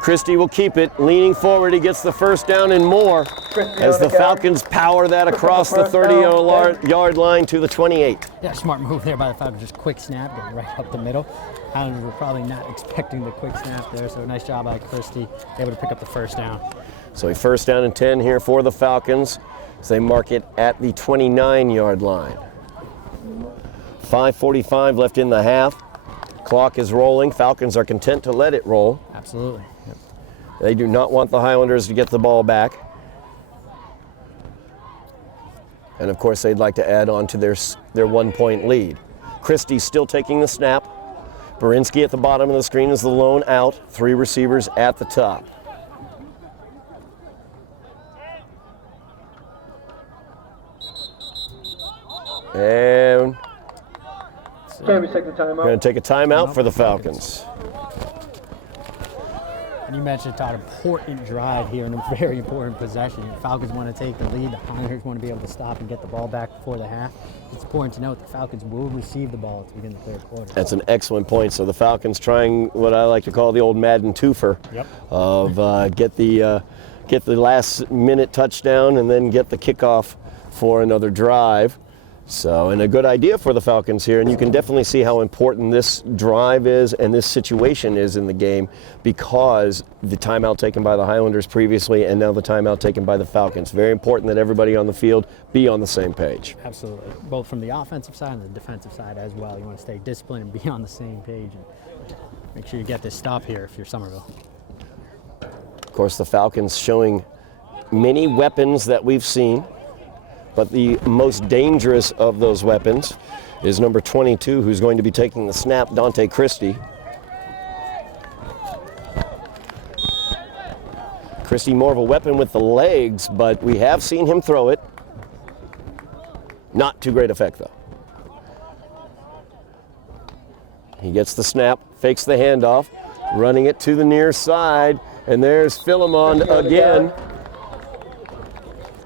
Christie will keep it, leaning forward. He gets the 1st down and more as the Falcons power that across the 30-yard line to the 28. Yeah, smart move there by the Falcons. Just quick snap, getting right up the middle. Highlanders were probably not expecting the quick snap there, so nice job by Christie, able to pick up the 1st down. So a 1st down and 10 here for the Falcons as they mark it at the 29-yard line. 5:45 left in the half. Clock is rolling. Falcons are content to let it roll. Absolutely. Yep. They do not want the Highlanders to get the ball back. And of course, they'd like to add on to their 1-point lead. Christie still taking the snap. Berinsky at the bottom of the screen is the lone out. 3 receivers at the top. And Okay, we take the timeout. we're going to take a timeout for the Falcons. And you mentioned, Todd, important drive here and a very important possession. The Falcons want to take the lead. The Highlanders want to be able to stop and get the ball back before the half. It's important to note the Falcons will receive the ball to begin the 3rd quarter. That's an excellent point. So the Falcons trying what I like to call the old Madden twofer of get the last minute touchdown and then get the kickoff for another drive. So, and a good idea for the Falcons here, and you can definitely see how important this drive is and this situation is in the game because the timeout taken by the Highlanders previously and now the timeout taken by the Falcons. Very important that everybody on the field be on the same page. Absolutely, both from the offensive side and the defensive side as well. You want to stay disciplined and be on the same page and make sure you get this stop here if you're Somerville. Of course, the Falcons showing many weapons that we've seen. But the most dangerous of those weapons is number 22, who's going to be taking the snap, Dante Christie. Christie more of a weapon with the legs, but we have seen him throw it. Not to great effect, though. He gets the snap, fakes the handoff, running it to the near side, and there's Philemon again.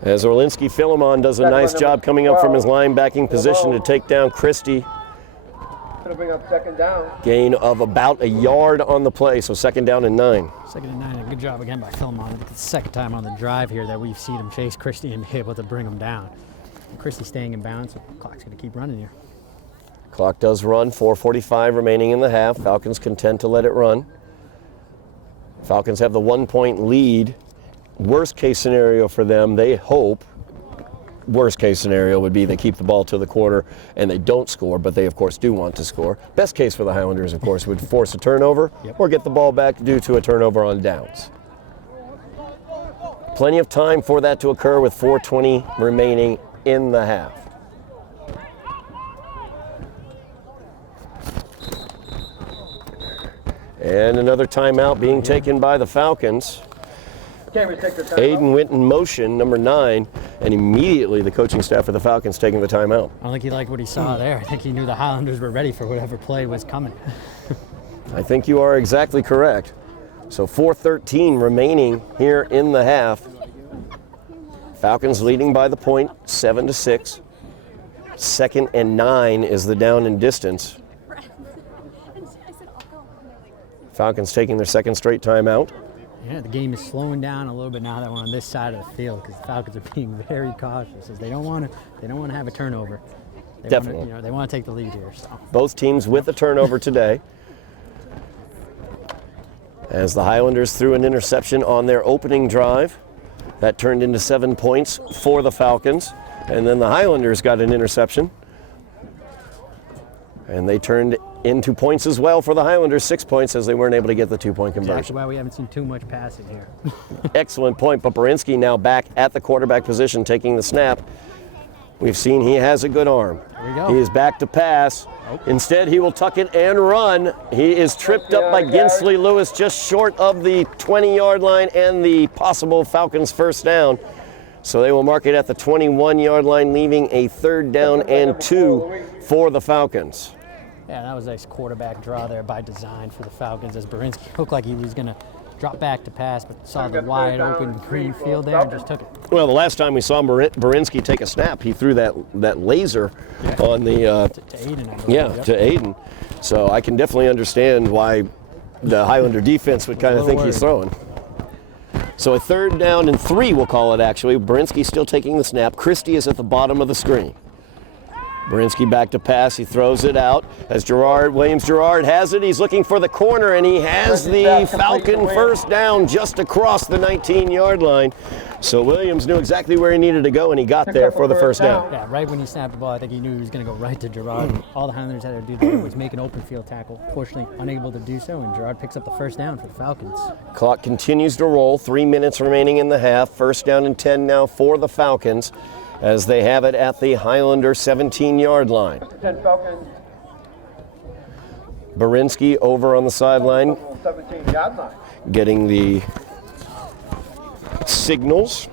As Orlinski Philemon does a nice job coming up from his linebacking position to take down Christie. Gonna bring up 2nd down. Gain of about a yard on the play, so 2nd down and 9. 2nd and 9, and good job again by Philemon. It's the 2nd time on the drive here that we've seen him chase Christie and be able to bring him down. And Christie staying in bounds, so the clock's gonna keep running here. Clock does run, 4:45 remaining in the half. Falcons content to let it run. Falcons have the 1-point lead. Worst case scenario for them, they hope, worst case scenario would be they keep the ball to the quarter and they don't score, but they of course do want to score. Best case for the Highlanders, of course, would force a turnover or get the ball back due to a turnover on downs. Plenty of time for that to occur with 4:20 remaining in the half. And another timeout being taken by the Falcons. Okay, we take the timeout. Aiden went in motion, number 9, and immediately the coaching staff for the Falcons taking the timeout. I don't think he liked what he saw there. I think he knew the Highlanders were ready for whatever play was coming. I think you are exactly correct. So 4:13 remaining here in the half. Falcons leading by the point, 7-6. 2nd and 9 is the down and distance. Falcons taking their second straight timeout. Yeah, the game is slowing down a little bit now that we're on this side of the field because the Falcons are being very cautious as they don't want to have a turnover. Definitely. They want to take the lead here. So. Both teams with a turnover today. As the Highlanders threw an interception on their opening drive. That turned into 7 points for the Falcons. And then the Highlanders got an interception. And they turned into points as well for the Highlanders, 6 points as they weren't able to get the 2-point conversion. That's why we haven't seen too much passing here. Excellent point, but Borinsky now back at the quarterback position taking the snap. We've seen he has a good arm. There we go. He is back to pass. Instead, he will tuck it and run. He is tripped up by Ginsley Lewis just short of the 20-yard line and the possible Falcons first down. So they will mark it at the 21-yard line, leaving a 3rd down and 2 for the Falcons. Yeah, that was a nice quarterback draw there by design for the Falcons as Borinsky looked like he was going to drop back to pass, but saw the wide open green field there and just took it. Well, the last time we saw Borinsky take a snap, he threw that laser on the to Aiden, I believe. to Aiden. So I can definitely understand why the Highlander defense would kind of think he's throwing. So a 3rd down and 3, we'll call it actually. Borinsky still taking the snap. Christie is at the bottom of the screen. Borinsky back to pass. He throws it out as Williams Gerard has it. He's looking for the corner, and he has the Falcon first down just across the 19-yard line. So Williams knew exactly where he needed to go, and he got there for the first down. Yeah, right when he snapped the ball, I think he knew he was going to go right to Gerard. All the Highlanders had to do there was make an open field tackle. Fortunately, unable to do so, and Gerard picks up the first down for the Falcons. Clock continues to roll. 3 minutes remaining in the half. 1st down and 10 now for the Falcons, as they have it at the Highlander 17-yard line. Borinsky over on the sideline, getting the signals.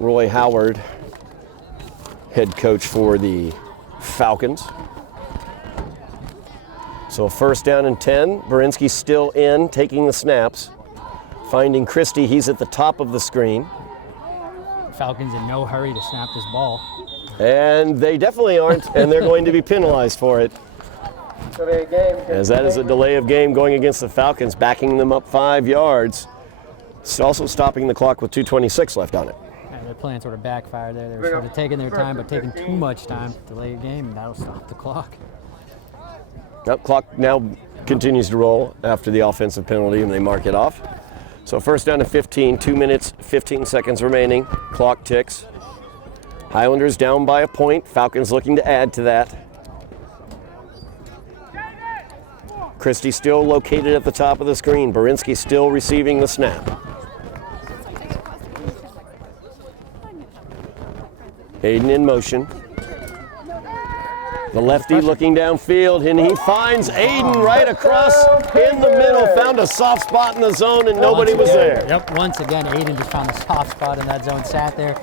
Roy Howard, head coach for the Falcons. So 1st down and 10. Borinsky still in, taking the snaps. Finding Christie, he's at the top of the screen. Falcons in no hurry to snap this ball. And they definitely aren't, and they're going to be penalized for it. As that is a delay of game going against the Falcons, backing them up 5 yards. It's also stopping the clock with 2:26 left on it. And their plan sort of backfired there. They were sort of taking their time, but taking too much time to delay a game, and that'll stop the clock. Yep, clock now continues to roll after the offensive penalty, and they mark it off. So 1st down and 15, 2 minutes, 15 seconds remaining. Clock ticks. Highlanders down by a point. Falcons looking to add to that. Christie still located at the top of the screen. Borinsky still receiving the snap. Aiden in motion. The lefty looking downfield, and he finds Aiden right across in the middle. Found a soft spot in the zone, and nobody was there. Yep, once again, Aiden just found a soft spot in that zone, sat there.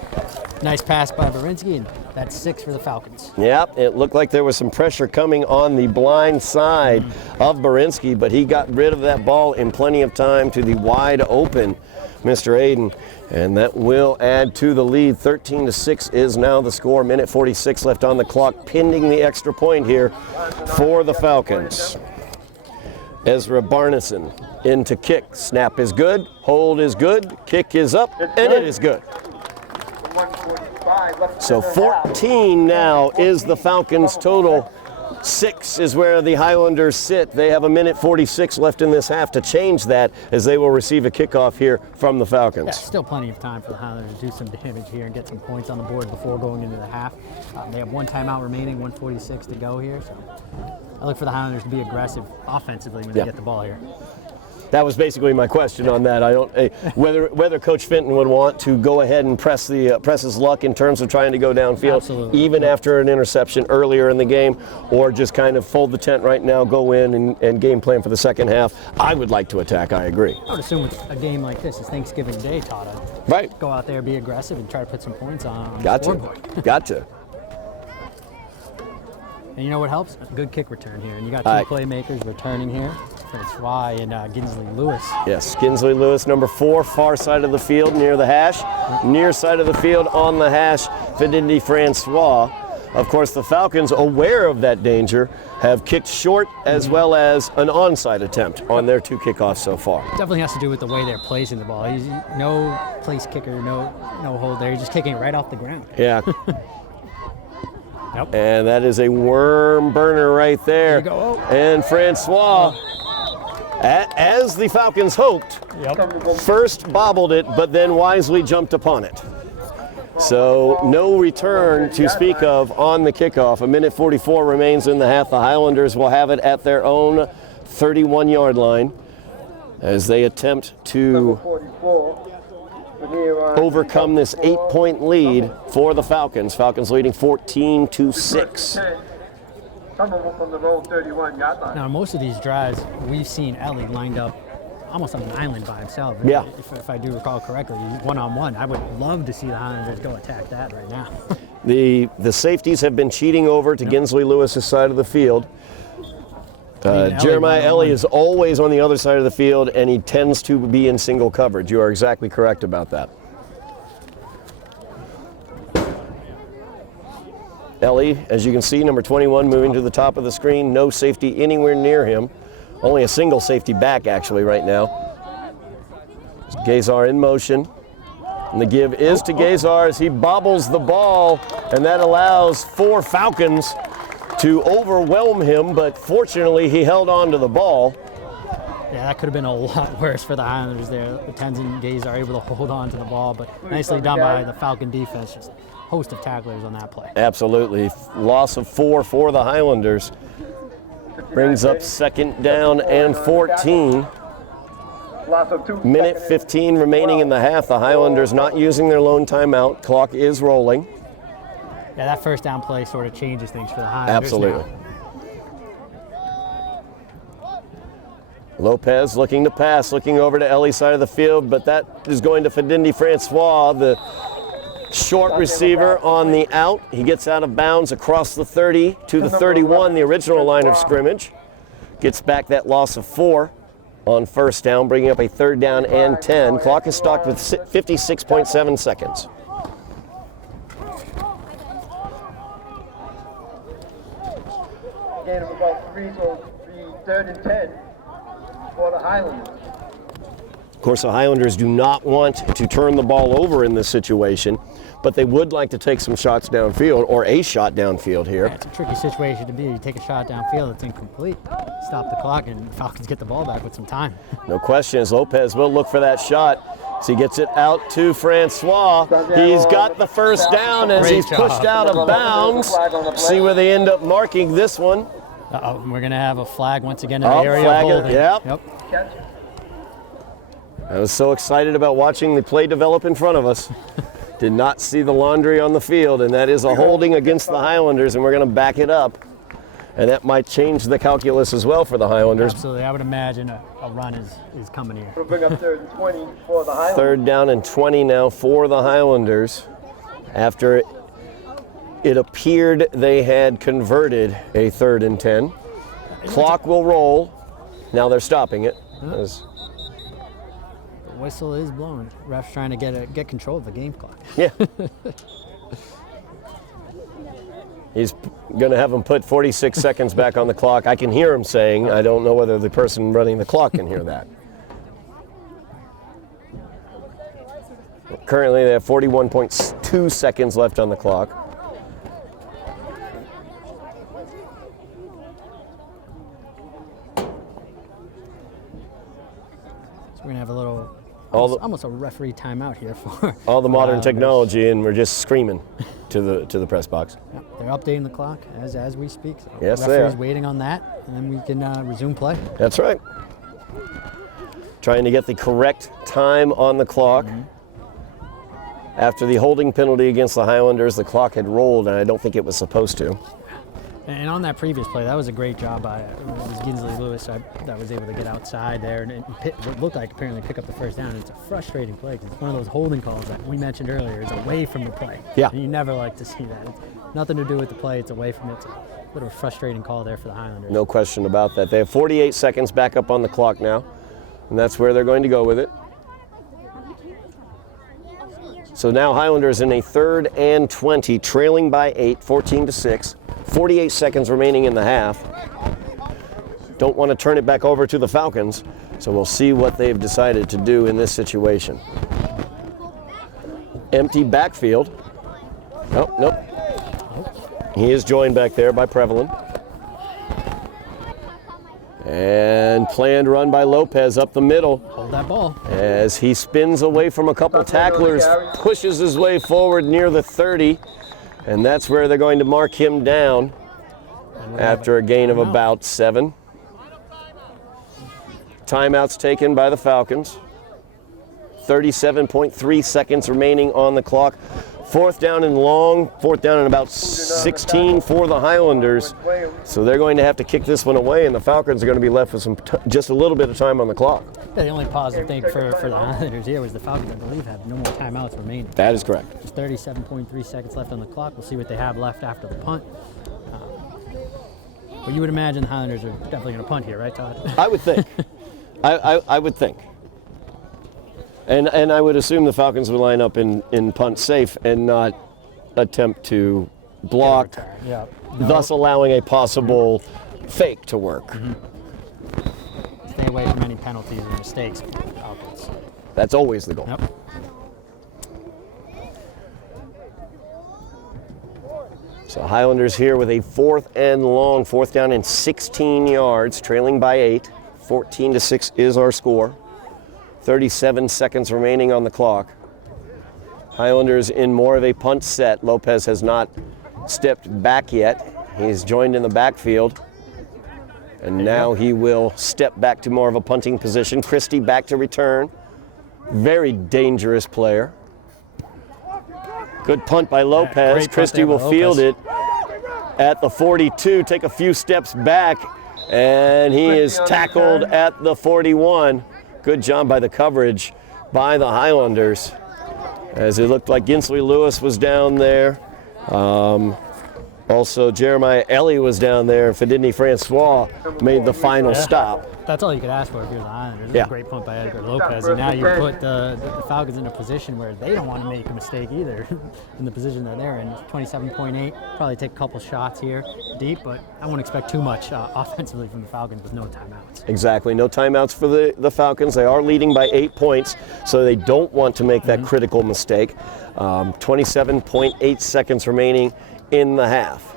Nice pass by Borinsky, and that's 6 for the Falcons. Yep, it looked like there was some pressure coming on the blind side of Borinsky, but he got rid of that ball in plenty of time to the wide open Mr. Aiden. And that will add to the lead. 13-6 is now the score. Minute 46 left on the clock, pending the extra point here for the Falcons. Ezra Barneson in to kick. Snap is good, hold is good, kick is up, and it is good. So 14 now is the Falcons' total. 6 is where the Highlanders sit. They have a minute 46 left in this half to change that as they will receive a kickoff here from the Falcons. Yeah, still plenty of time for the Highlanders to do some damage here and get some points on the board before going into the half. They have 1 timeout remaining, 1:46 to go here. So I look for the Highlanders to be aggressive offensively when they get the ball here. That was basically my question on that. I don't whether Coach Fenton would want to go ahead and press his luck in terms of trying to go downfield, Absolutely. Even after an interception earlier in the game, or just kind of fold the tent right now, go in and game plan for the second half. I would like to attack. I agree. I would assume with a game like this, it's Thanksgiving Day, Todd. Right. Go out there, be aggressive, and try to put some points on Got the to. scoreboard. Got to. And you know what helps? A good kick return here. And you got 2 playmakers returning here. Francois and Ginsley Lewis. Yes, Ginsley Lewis, number 4, far side of the field near the hash. Near side of the field on the hash, Fidindi Francois. Of course, the Falcons, aware of that danger, have kicked short as well as an onside attempt on their 2 kickoffs so far. Definitely has to do with the way they're placing the ball. He's no place kicker, no hold there. He's just kicking it right off the ground. Yeah. Yep. And that is a worm burner right there. There you go. And Francois, as the Falcons hoped, first bobbled it, but then wisely jumped upon it. So no return to speak of on the kickoff. 1:44 remains in the half. The Highlanders will have it at their own 31-yard line as they attempt to overcome this 8-point lead for the Falcons. Falcons leading 14-6. Now, most of these drives, we've seen Ellie lined up almost on an island by himself. Yeah. If I do recall correctly, one-on-one. I would love to see the Highlanders go attack that right now. The safeties have been cheating over to Ginsley Lewis's side of the field. Jeremiah Ellie is always on the other side of the field, and he tends to be in single coverage. You are exactly correct about that. Ellie, as you can see, number 21, moving to the top of the screen. No safety anywhere near him. Only a single safety back, actually, right now. Gazar in motion. And the give is to Gazar as he bobbles the ball, and that allows 4 Falcons to overwhelm him, but fortunately he held on to the ball. Yeah, that could have been a lot worse for the Highlanders there. The Tens and Gaze are able to hold on to the ball, but nicely done by the Falcon defense. Just a host of tacklers on that play. Absolutely. Loss of 4 for the Highlanders. Brings up 2nd down and 14. Minute 15 remaining in the half. The Highlanders not using their lone timeout. Clock is rolling. Yeah, that first down play sort of changes things for the Highlanders. Absolutely. Lopez looking to pass, looking over to Ellie's side of the field, but that is going to Fadindi Francois, the short receiver on the out. He gets out of bounds across the 30 to the 31, the original line of scrimmage. Gets back that loss of 4 on first down, bringing up a 3rd down and 10. Clock is stopped with 56.7 seconds. Gain of about 3, so 3rd and 10 for the Highlanders. Of course, the Highlanders do not want to turn the ball over in this situation, but they would like to take some shots downfield, or a shot downfield here. Yeah, it's a tricky situation to be. You take a shot downfield, it's incomplete. Stop the clock, and the Falcons get the ball back with some time. No question, as Lopez will look for that shot. So he gets it out to Francois. He's got the first down as he's pushed out of bounds. See where they end up marking this one. Uh-oh, we're going to have a flag once again in the area of holding. Yep. I was so excited about watching the play develop in front of us. Did not see the laundry on the field, and that is a holding against the Highlanders, and we're going to back it up. And that might change the calculus as well for the Highlanders. Absolutely. I would imagine a run is coming here. We'll bring up 3rd and 20 for the Highlanders. 3rd down and 20 now for the Highlanders. After it appeared they had converted a 3rd and 10. Clock will roll. Now they're stopping it. The whistle is blowing. Ref's trying to get control of the game clock. Yeah. He's going to have him put 46 seconds back on the clock. I can hear him saying, I don't know whether the person running the clock can hear that. Currently, they have 41.2 seconds left on the clock. So we're going to have a little, almost a referee timeout here for all the modern technology, and we're just screaming to the press box. Yep, they're updating the clock as we speak. So yes, the referee's waiting on that, and then we can resume play. That's right. Trying to get the correct time on the clock. After the holding penalty against the Highlanders, the clock had rolled, and I don't think it was supposed to. And on that previous play, that was a great job by Ginsley Lewis that was able to get outside there and what looked like apparently pick up the first down. It's a frustrating play because it's one of those holding calls that we mentioned earlier is away from the play. Yeah. And you never like to see that. It's nothing to do with the play. It's away from it. It's a bit of a frustrating call there for the Highlanders. No question about that. They have 48 seconds back up on the clock now, and that's where they're going to go with it. So now Highlanders in a 3rd and 20, trailing by 8, 14-6. 48 seconds remaining in the half. Don't want to turn it back over to the Falcons, so we'll see what they've decided to do in this situation. Empty backfield. Oh, nope. He is joined back there by Prevalin. And planned run by Lopez up the middle. Hold that ball. As he spins away from a couple tacklers, pushes his way forward near the 30. And that's where they're going to mark him down after a gain of about 7. Timeouts taken by the Falcons. 37.3 seconds remaining on the clock. 4th down and long, 4th down and about 16 for the Highlanders. So they're going to have to kick this one away, and the Falcons are going to be left with just a little bit of time on the clock. Yeah, the only positive thing for the Highlanders here was the Falcons, I believe, have no more timeouts remaining. That is correct. Just 37.3 seconds left on the clock. We'll see what they have left after the punt. But you would imagine the Highlanders are definitely going to punt here, right, Todd? I would think. I would think. And I would assume the Falcons would line up in punt safe and not attempt to block, Yeah. thus allowing a possible fake to work. Stay away from any penalties or mistakes for the Falcons. That's always the goal. Yep. So Highlanders here with a 4th and long, 4th down and 16 yards, trailing by 8. 14-6 is our score. 37 seconds remaining on the clock. Highlanders in more of a punt set. Lopez has not stepped back yet. He's joined in the backfield. And now he will step back to more of a punting position. Christie back to return. Very dangerous player. Good punt by Lopez. Christie will field it at the 42, take a few steps back, and he is tackled at the 41. Good job by the coverage by the Highlanders, as it looked like Ginsley Lewis was down there. Also, Jeremiah Ellie was down there. Fidini Francois made the final stop. That's all you could ask for if you're the Islanders. Yeah. A great punt by Edgar Lopez. And now you put the Falcons in a position where they don't want to make a mistake either in the position that they're in. 27.8, probably take a couple shots here deep, but I won't expect too much offensively from the Falcons with no timeouts. Exactly, no timeouts for the Falcons. They are leading by 8 points, so they don't want to make that critical mistake. 27.8 seconds remaining in the half.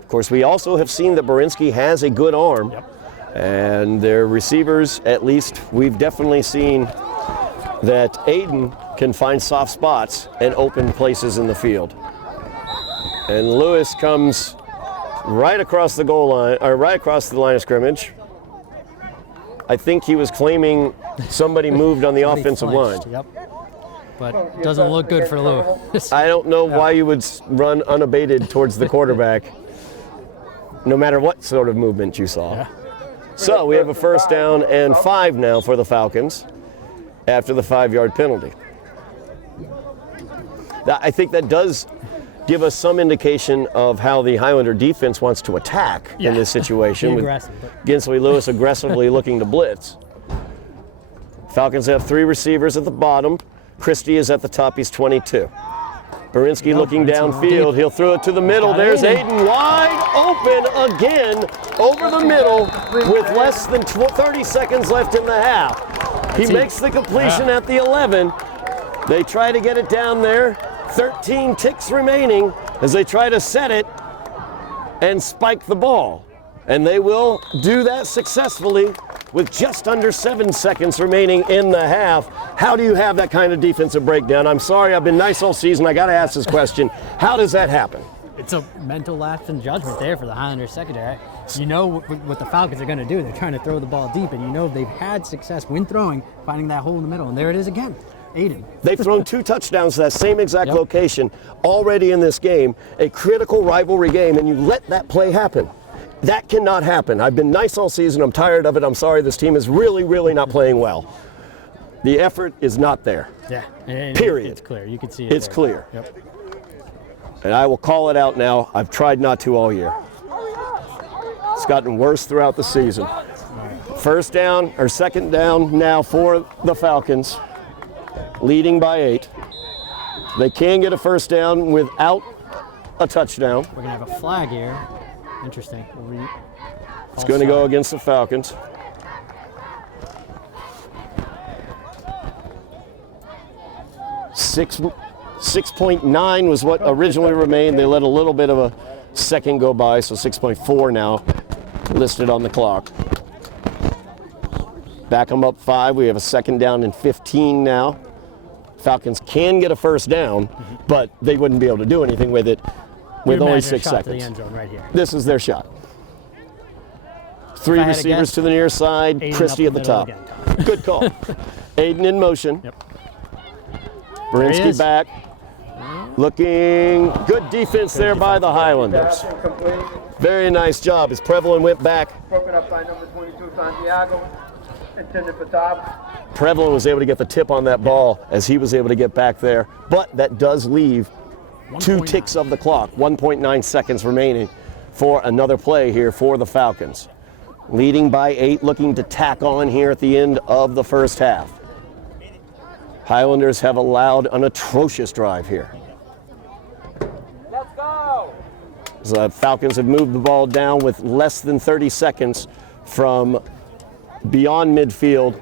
Of course, we also have seen that Borinsky has a good arm. Yep. And their receivers, at least, we've definitely seen that Aiden can find soft spots and open places in the field. And Lewis comes right across the goal line, or right across the line of scrimmage. I think he was claiming somebody moved on the offensive line. Yep. But doesn't look good for Lewis. I don't know why you would run unabated towards the quarterback, no matter what sort of movement you saw. Yeah. So we have a 1st down and 5 now for the Falcons after the 5-yard penalty. I think that does give us some indication of how the Highlander defense wants to attack in this situation, with Ginsley Lewis aggressively looking to blitz. Falcons have 3 receivers at the bottom. Christie is at the top. He's 22. Borinsky looking downfield. He'll throw it to the middle. There's Aiden wide open again over the middle with less than 30 seconds left in the half. He makes the completion at the 11. They try to get it down there. 13 ticks remaining as they try to set it and spike the ball. And they will do that successfully with just under 7 seconds remaining in the half. How do you have that kind of defensive breakdown? I'm sorry, I've been nice all season. I got to ask this question. How does that happen? It's a mental lapse in judgment there for the Highlanders secondary. You know what the Falcons are going to do. They're trying to throw the ball deep, and you know they've had success when throwing, finding that hole in the middle. And there it is again. Aiden. They've thrown 2 touchdowns to that same exact location already in this game, a critical rivalry game, and you let that play happen. That cannot happen. I've been nice all season. I'm tired of it. I'm sorry. This team is really, really not playing well. The effort is not there. Yeah. And period. It's clear. You can see it. It's there. clear. Yep. And I will call it out now. I've tried not to all year. It's gotten worse throughout the season. 1st down or 2nd down now for the Falcons, leading by 8. They can get a first down without a touchdown. We're going to have a flag here. Interesting. It's going to go against the Falcons. Six 6.9 was what originally remained. They let a little bit of a second go by, so 6.4 now listed on the clock. Back them up 5. We have a second down and 15 now. Falcons can get a first down, but they wouldn't be able to do anything with it with only 6 seconds. To the end zone right here. This is their shot. 3 receivers to the near side, Aiden Christie at the top. again. Good call. Aiden in motion. Yep. Berinsky back. Looking good defense there by the Highlanders. Pass incomplete. Very nice job as Prevalin went back. Broken up by number 22, Santiago. Intended for Todd. Prevalin was able to get the tip on that ball as he was able to get back there. But that does leave 2 ticks of the clock, 1.9 seconds remaining for another play here for the Falcons. Leading by 8, looking to tack on here at the end of the first half. Highlanders have allowed an atrocious drive here. Let's go. The Falcons have moved the ball down with less than 30 seconds from beyond midfield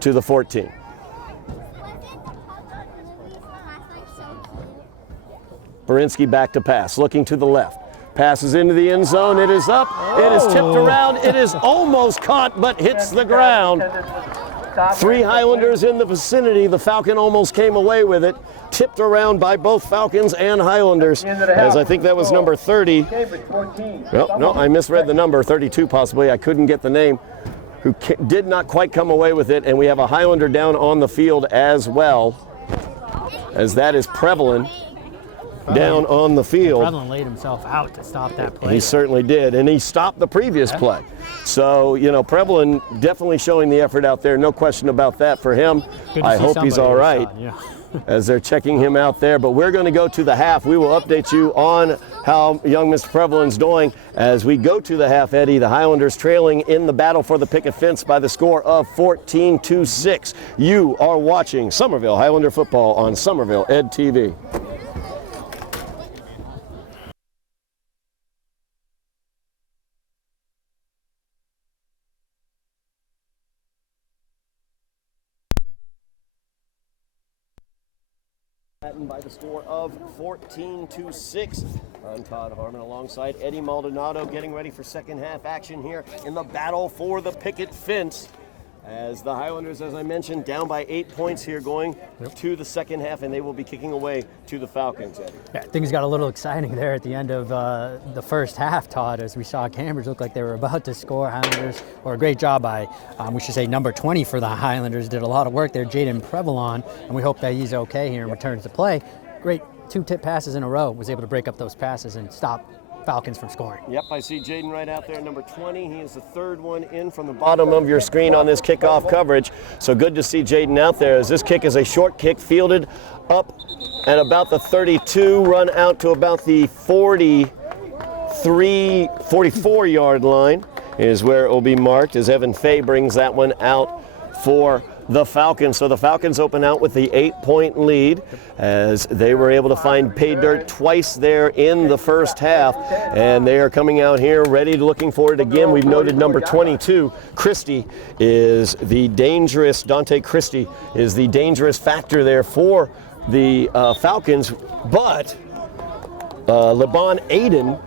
to the 14. Berinsky back to pass, looking to the left. Passes into the end zone. It is up. It is tipped around. It is almost caught, but hits the ground. 3 Highlanders in the vicinity. The Falcon almost came away with it. Tipped around by both Falcons and Highlanders, as I think that was number 30. No, I misread the number, 32 possibly. I couldn't get the name, who did not quite come away with it. And we have a Highlander down on the field as well, as that is Prevalin down on the field. Prevalin laid himself out to stop that play. He certainly did, and he stopped the previous play. So, you know, Prevalin definitely showing the effort out there, no question about that for him. I hope he's all right as they're checking him out there. But we're going to go to the half. We will update you on how young Mr. Prevalin's doing as we go to the half, Eddie. The Highlanders trailing in the battle for the picket fence by the score of 14-6. You are watching Somerville Highlander football on Somerville Ed TV. By the score of 14-6. I'm Todd Harmon alongside Eddie Maldonado, getting ready for second half action here in the battle for the picket fence. As the Highlanders, as I mentioned, down by 8 points here going to the second half, and they will be kicking away to the Falcons, Eddie. Yeah, things got a little exciting there at the end of the first half, Todd, as we saw Cambridge look like they were about to score. Highlanders, or a great job by, we should say, number 20 for the Highlanders. Did a lot of work there, Jaden Prevalon, and we hope that he's okay here and returns to play. Great 2 tip passes in a row, was able to break up those passes and stop Falcons from scoring. Yep, I see Jaden right out there, number 20. He is the 3rd one in from the bottom of your screen on this kickoff coverage. So good to see Jaden out there, as this kick is a short kick fielded up at about the 32, run out to about the 44-yard line is where it will be marked, as Evan Fay brings that one out for the Falcons. So the Falcons open out with the 8-point lead, as they were able to find pay dirt twice there in the first half, and they are coming out here ready, looking for it again. We've noted number 22, Christie, is the dangerous, Dante Christie is the dangerous factor there for the Falcons, but LeBon Aiden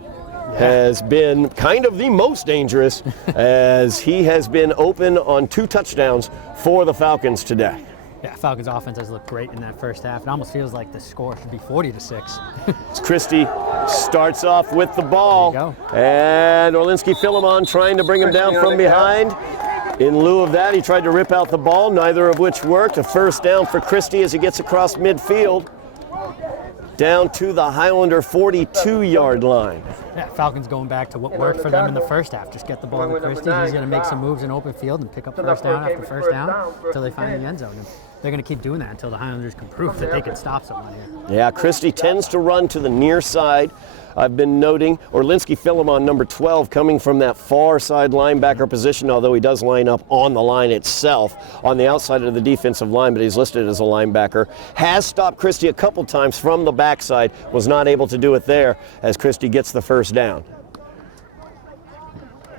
has been kind of the most dangerous, as he has been open on 2 touchdowns for the Falcons today. Yeah, Falcons offense has looked great in that first half. It almost feels like the score should be 40-6. Christie starts off with the ball, and Orlinski Philemon trying to bring him down from behind. In lieu of that, he tried to rip out the ball, neither of which worked. A first down for Christie as he gets across midfield, down to the Highlander 42-yard line. Yeah, Falcons going back to what worked for them in the first half. Just get the ball to Christie. He's going to make some moves in open field and pick up first down after first down until they find the end zone. And they're going to keep doing that until the Highlanders can prove that they can stop someone here. Yeah, Christie tends to run to the near side. I've been noting Orlinski Philemon, number 12, coming from that far side linebacker position, although he does line up on the line itself on the outside of the defensive line, but he's listed as a linebacker. Has stopped Christie a couple times from the backside, was not able to do it there as Christie gets the first down.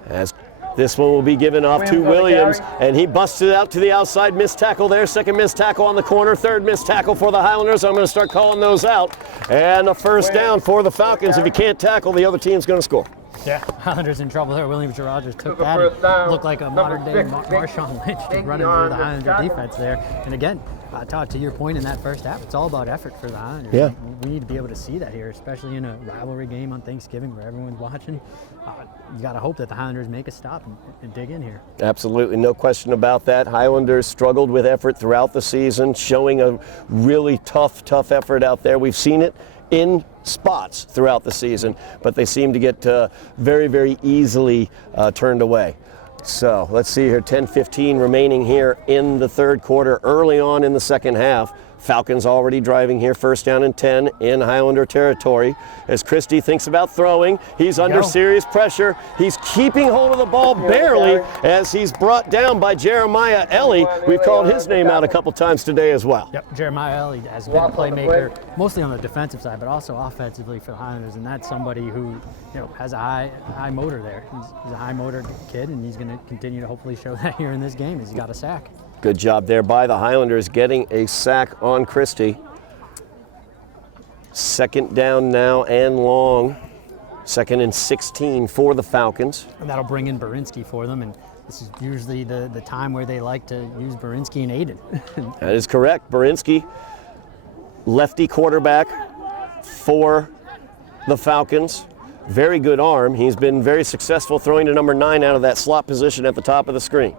As this one will be given off to Williams, and he busts it out to the outside. Missed tackle there, second missed tackle on the corner, third missed tackle for the Highlanders. I'm going to start calling those out. And a first down for the Falcons. If you can't tackle, the other team's going to score. Yeah, Highlanders in trouble there. Williams Rogers took that and looked like a modern-day Marshawn Lynch just running through the Highlander defense there. And again, Todd, to your point in that first half, it's all about effort for the Highlanders. Yeah. We need to be able to see that here, especially in a rivalry game on Thanksgiving where everyone's watching. You got to hope that the Highlanders make a stop and dig in here. Absolutely, no question about that. Highlanders struggled with effort throughout the season, showing a really tough effort out there. We've seen it in spots throughout the season, but they seem to get very, very easily turned away. So let's see here, 10:15 remaining here in the third quarter, early on in the second half. Falcons already driving here, first down and 10 in Highlander territory. As Christie thinks about throwing, he's under serious pressure. He's keeping hold of the ball barely as he's brought down by Jeremiah Ellie. We've called his name out a couple times today as well. Yep, Jeremiah Ellie has been a playmaker, mostly on the defensive side, but also offensively for the Highlanders, and that's somebody who has a high motor there. He's a high motor kid, and he's going to continue to hopefully show that here in this game as he got a sack. Good job there by the Highlanders getting a sack on Christie. Second down now and long. Second and 16 for the Falcons. And that'll bring in Berinsky for them, and this is usually the time where they like to use Berinsky and Aiden. That is correct. Berinsky, lefty quarterback for the Falcons. Very good arm. He's been very successful throwing to number 9 out of that slot position at the top of the screen.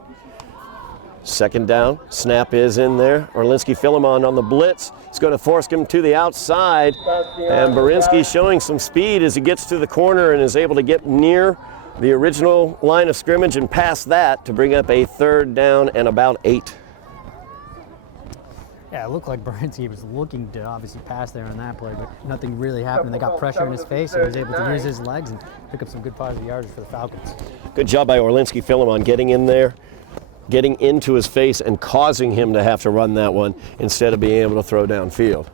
Second down, snap is in there. Orlinski Philemon on the blitz. He's going to force him to the outside. And Berinsky showing some speed as he gets to the corner and is able to get near the original line of scrimmage and past that to bring up a third down and about 8. Yeah, it looked like Berinsky was looking to obviously pass there on that play, but nothing really happened. They got pressure in his face, and he was able to use his legs and pick up some good positive yardage for the Falcons. Good job by Orlinski Philemon getting in there, getting into his face and causing him to have to run that one instead of being able to throw downfield.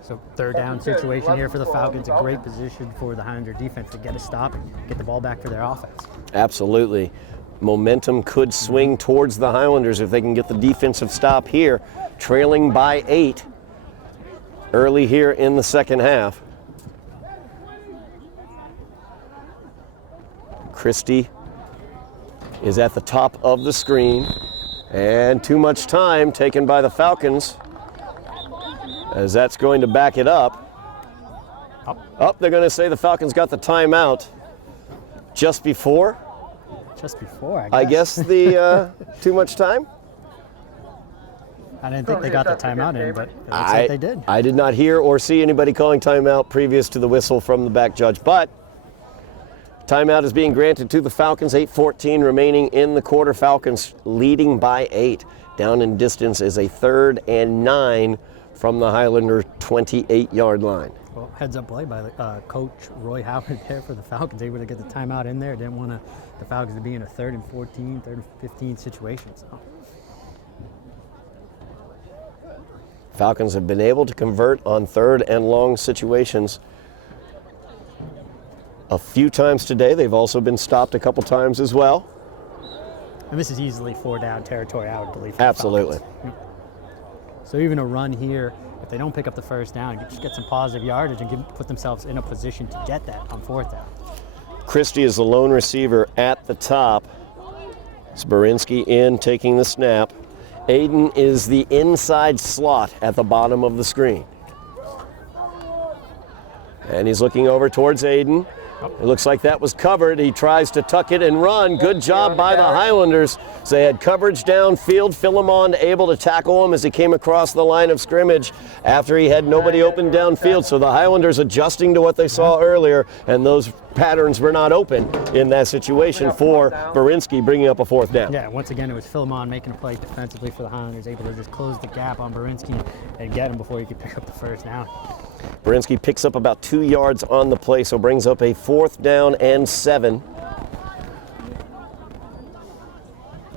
So third down situation here for the Falcons, a great position for the Highlander defense to get a stop and get the ball back for their offense. Absolutely. Momentum could swing towards the Highlanders if they can get the defensive stop here, trailing by 8 early here in the second half. Christie is at the top of the screen, and too much time taken by the Falcons as that's going to back it up. They're going to say the Falcons got the timeout just before. Just before, I guess the too much time? I didn't think they got the timeout in, but it looks like they did. I did not hear or see anybody calling timeout previous to the whistle from the back judge, but timeout is being granted to the Falcons. 8:14 remaining in the quarter. Falcons leading by 8. Down in distance is a 3rd and 9 from the Highlander 28-yard line. Well, heads up play by Coach Roy Howard there for the Falcons. Able to get the timeout in there. Didn't want the Falcons to be in a 3rd and 14, 3rd and 15 situation. So. Falcons have been able to convert on 3rd and long situations a few times today. They've also been stopped a couple times as well. And this is easily 4-down territory, I would believe. Absolutely. So even a run here, if they don't pick up the first down, just get some positive yardage and put themselves in a position to get that on 4th down. Christie is the lone receiver at the top. Berinsky in, taking the snap. Aiden is the inside slot at the bottom of the screen. And he's looking over towards Aiden. It looks like that was covered. He tries to tuck it and run. Good job by the Highlanders So they had coverage downfield. Philemon able to tackle him as he came across the line of scrimmage after he had nobody open downfield. So the Highlanders adjusting to what they saw earlier, and those patterns were not open in that situation for Berinsky, bringing up a 4th down. Yeah, once again, it was Philemon making a play defensively for the Highlanders, able to just close the gap on Berinsky and get him before he could pick up the 1st down. Berinsky picks up about 2 yards on the play, so brings up a 4th down and 7.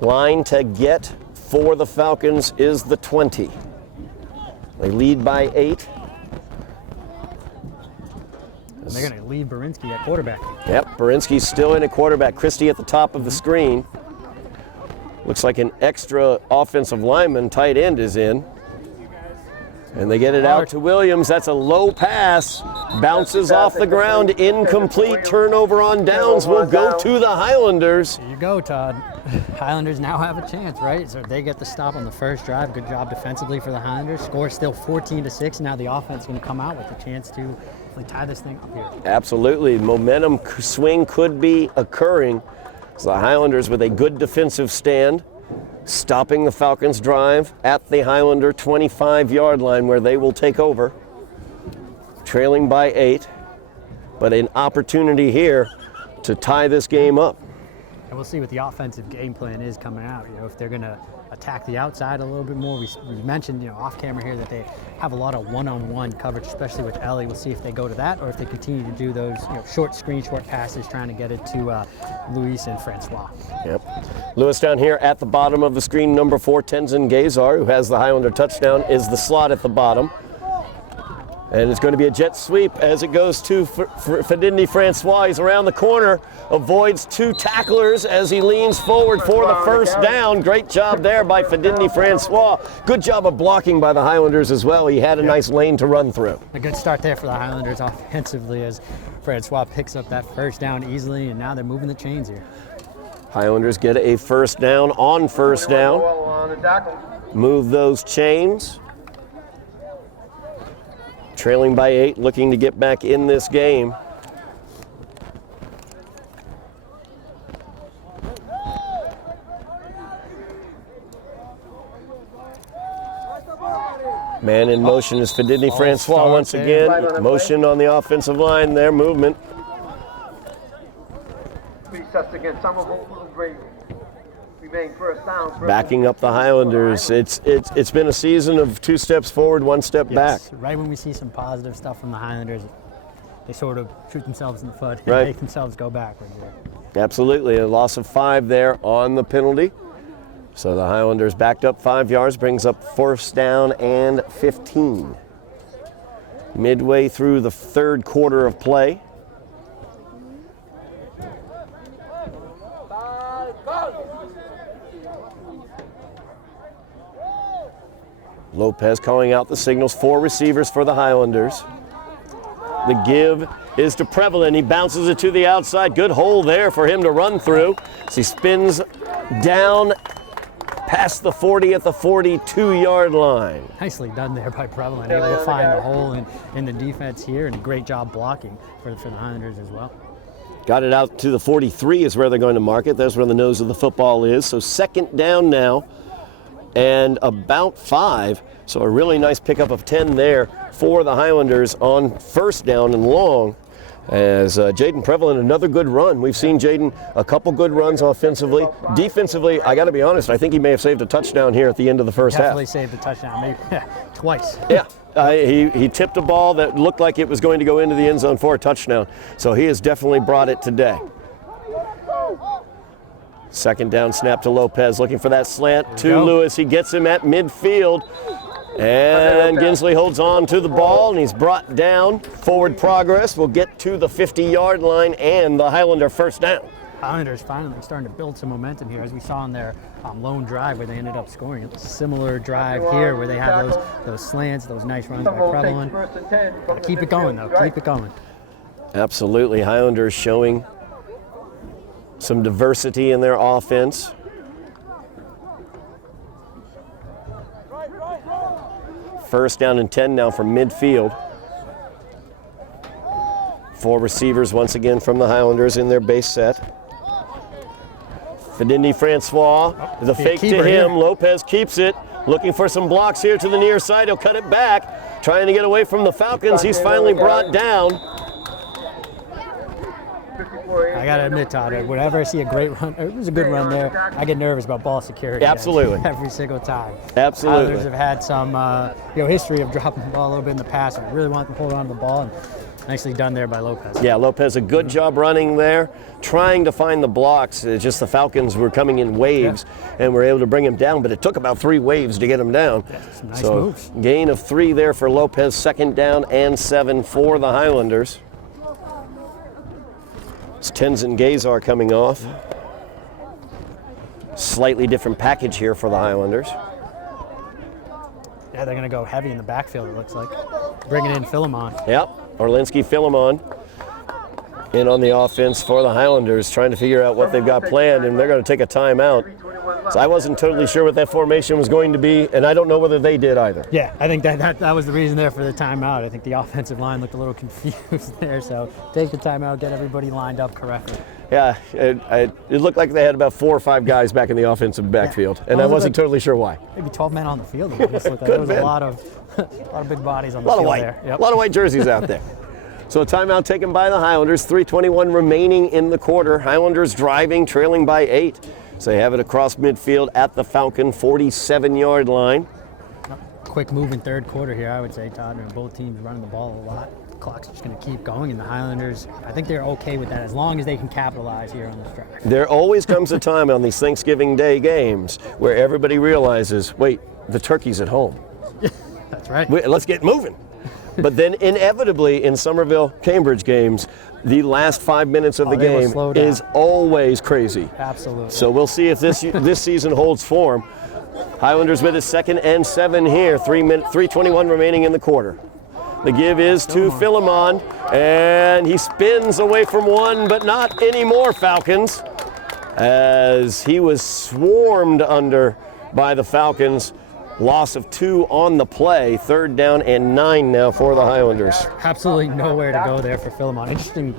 Line to get for the Falcons is the 20. They lead by 8. And they're going to leave Berinsky at quarterback. Yep, Berinsky's still in at quarterback. Christie at the top of the screen. Looks like an extra offensive lineman, tight end, is in. And they get it out to Williams. That's a low pass. Bounces off the ground. Incomplete. Turnover on downs will go to the Highlanders. There you go, Todd. Highlanders now have a chance, right? So they get the stop on the first drive. Good job defensively for the Highlanders. Score still 14-6. Now the offense is going to come out with a chance to tie this thing up here. Absolutely. Momentum swing could be occurring. So the Highlanders with a good defensive stand, stopping the Falcons' drive at the Highlander 25-yard line where they will take over, trailing by 8, but an opportunity here to tie this game up. And we'll see what the offensive game plan is coming out. You know, if they're going to attack the outside a little bit more. We mentioned, you know, off camera here that they have a lot of one-on-one coverage, especially with Ellie. We'll see if they go to that or if they continue to do those, you know, short passes, trying to get it to Luis and Francois. Yep. Lewis down here at the bottom of the screen, number 4, Tenzin Gazar, who has the Highlander touchdown, is the slot at the bottom. And it's going to be a jet sweep as it goes to Fedindi Francois. He's around the corner, avoids 2 tacklers as he leans forward for the first down. Great job there by Fedindi Francois. Good job of blocking by the Highlanders as well. He had a nice lane to run through. A good start there for the Highlanders offensively as Francois picks up that first down easily, and now they're moving the chains here. Highlanders get a first down on first down. Move those chains. Trailing by 8, looking to get back in this game. Man in motion is Fedindi Francois once again. Motion on the offensive line there, movement. Backing up the Highlanders. It's been a season of 2 steps forward, 1 step back. Right when we see some positive stuff from the Highlanders, they sort of shoot themselves in the foot and right. make themselves go backwards. Absolutely, a loss of 5 there on the penalty. So the Highlanders backed up 5 yards, brings up first down and 15. Midway through the 3rd quarter of play. Lopez calling out the signals. 4 receivers for the Highlanders. The give is to Prevalent. He bounces it to the outside. Good hole there for him to run through. As he spins down past the 40 at the 42-yard line. Nicely done there by Prevalent, able to find a hole in the defense here, and a great job blocking for the Highlanders as well. Got it out to the 43 is where they're going to mark it. That's where the nose of the football is. So 2nd down now and about 5. So a really nice pickup of 10 there for the Highlanders on first down and long. As Jaden Prevalent, another good run. We've seen Jaden a couple good runs offensively. Defensively, I got to be honest, I think he may have saved a touchdown here at the end of the first half. Definitely saved a touchdown, maybe twice. Yeah, he tipped a ball that looked like it was going to go into the end zone for a touchdown. So he has definitely brought it today. 2nd down snap to Lopez, looking for that slant to Lewis. He gets him at midfield. And Gensley holds on to the ball, and he's brought down. Forward progress will get to the 50-yard line and the Highlander first down. Highlanders finally starting to build some momentum here, as we saw in their lone drive where they ended up scoring. A similar drive here where they have those slants, those nice runs by Prevalent. Keep it going, though. Keep it going. Absolutely. Highlanders showing some diversity in their offense. First down and 10 now from midfield. 4 receivers once again from the Highlanders in their base set. Fidindi Francois, the fake to him. Here. Lopez keeps it. Looking for some blocks here to the near side. He'll cut it back. Trying to get away from the Falcons. He's finally brought down. I got to admit, Todd, whenever I see a great run, it was a good run there, I get nervous about ball security. Absolutely. Every single time. Absolutely. Others have had some history of dropping the ball a little bit in the past. I really want to hold on to the ball, and nicely done there by Lopez. Yeah, Lopez, a good job running there, trying to find the blocks. It's just the Falcons were coming in waves and were able to bring him down, but it took about 3 waves to get him down. Yeah, some nice moves. Gain of 3 there for Lopez, 2nd down and 7 for the Highlanders. It's Tenzin Gazar coming off. Slightly different package here for the Highlanders. Yeah, they're going to go heavy in the backfield, it looks like. Bringing in Philemon. Yep, Orlinski Philemon in on the offense for the Highlanders, trying to figure out what they've got planned, and they're going to take a timeout. So I wasn't totally sure what that formation was going to be, and I don't know whether they did either. Yeah, I think that was the reason there for the timeout. I think the offensive line looked a little confused there, so take the timeout, get everybody lined up correctly. Yeah, it looked like they had about 4 or 5 guys back in the offensive backfield, and I wasn't totally sure why. Maybe 12 men on the field. It just looked like there was a lot of big bodies on the field there. A lot of white jerseys out there. So a timeout taken by the Highlanders, 3:21 remaining in the quarter. Highlanders driving, trailing by 8. So they have it across midfield at the Falcon 47-yard line. Quick move in third quarter here, I would say, Todd. And both teams running the ball a lot. The clock's just going to keep going, and the Highlanders, I think they're okay with that as long as they can capitalize here on this drive. There always comes a time on these Thanksgiving Day games where everybody realizes, wait, the turkey's at home. That's right. Let's get moving. But then inevitably in Somerville Cambridge games, the last 5 minutes of the game is always crazy. Absolutely. So we'll see if this season holds form. Highlanders with a 2nd and 7 here, 3:21 remaining in the quarter. The give is to Philemon, and he spins away from one, but not anymore, Falcons, as he was swarmed under by the Falcons. Loss of 2 on the play. 3rd down and 9 now for the Highlanders. Absolutely nowhere to go there for Philemon. Interesting,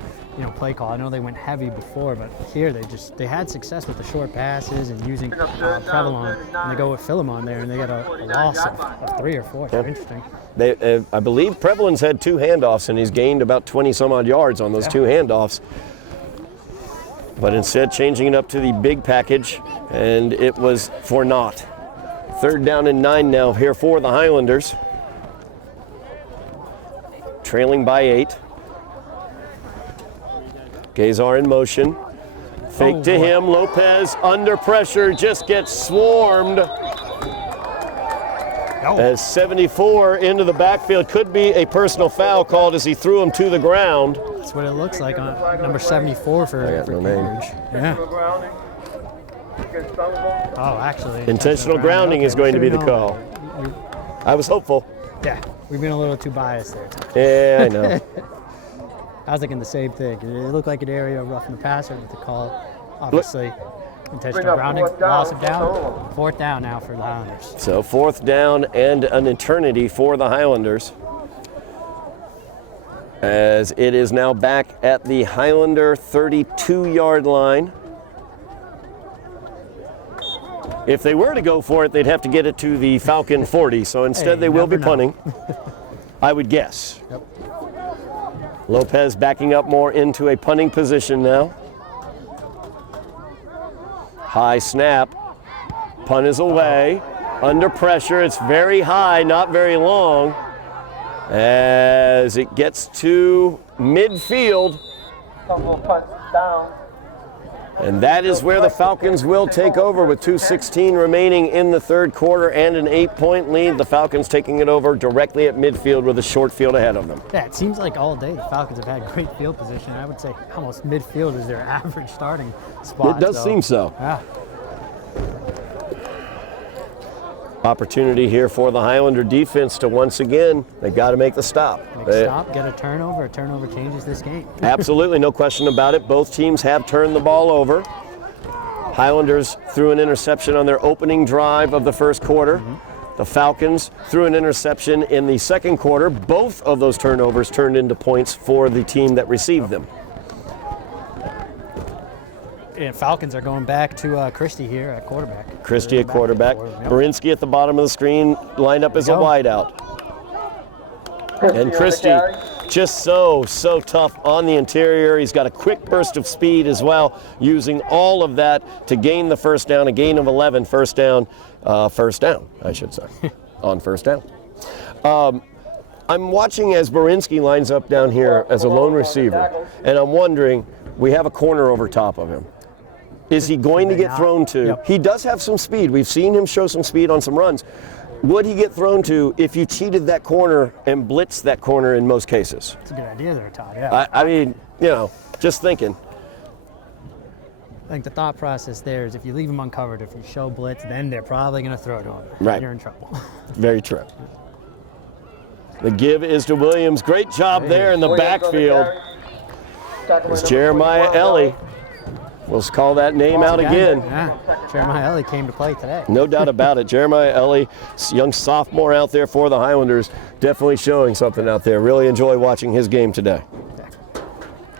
play call. I know they went heavy before, but here they had success with the short passes and using Prevalon, and they go with Philemon there, and they get a loss of 3 or 4. So interesting. I believe Prevalon's had 2 handoffs, and he's gained about 20 some odd yards on those 2 handoffs. But instead, changing it up to the big package, and it was for naught. 3rd down and 9 now here for the Highlanders. Trailing by 8. Gazar in motion. Fake to him. Lopez under pressure, just gets swarmed. As 74 into the backfield. Could be a personal foul called as he threw him to the ground. That's what it looks like on number 74 for Cambridge. Yeah. Oh, actually. Intentional grounding is going to be the call. I was hopeful. Yeah, we've been a little too biased there. Yeah, I know. I was thinking the same thing. It looked like an area of roughing the passer with the call. Obviously, intentional grounding, loss of down. 4th down now for the Highlanders. So 4th down and an eternity for the Highlanders, as it is now back at the Highlander 32-yard line. If they were to go for it, they'd have to get it to the Falcon 40, so instead they will be punting, I would guess. Yep. Lopez backing up more into a punting position now. High snap. Punt is away. Under pressure. It's very high, not very long. As it gets to midfield. And that is where the Falcons will take over with 2:16 remaining in the 3rd quarter and an 8-point lead. The Falcons taking it over directly at midfield with a short field ahead of them. Yeah, it seems like all day the Falcons have had great field position. I would say almost midfield is their average starting spot. It does seem so. Yeah. Opportunity here for the Highlander defense to once again, they've got to make the stop. Get a turnover. A turnover changes this game. Absolutely, no question about it. Both teams have turned the ball over. Highlanders threw an interception on their opening drive of the 1st quarter. The Falcons threw an interception in the 2nd quarter. Both of those turnovers turned into points for the team that received them. And Falcons are going back to Christie here at quarterback. Christie at quarterback. Yep. Barinsky at the bottom of the screen, lined up as a wideout. And Christie just so tough on the interior. He's got a quick burst of speed as well, using all of that to gain the first down, a gain of 11, first down, I should say, on first down. I'm watching as Barinsky lines up down here as a lone receiver, and I'm wondering, we have a corner over top of him. Is he going to get thrown to? Yep. He does have some speed. We've seen him show some speed on some runs. Would he get thrown to if you cheated that corner and blitzed that corner in most cases? That's a good idea there, Todd. Yeah. I mean, just thinking. I think the thought process there is if you leave them uncovered, if you show blitz, then they're probably going to throw to him. Right. You're in trouble. Very true. The give is to Williams. Great job there in the backfield. It's Jeremiah Ellie. We'll call that name out again. Yeah. Jeremiah Ellie came to play today. No doubt about it. Jeremiah Ellie, young sophomore out there for the Highlanders, definitely showing something out there. Really enjoy watching his game today.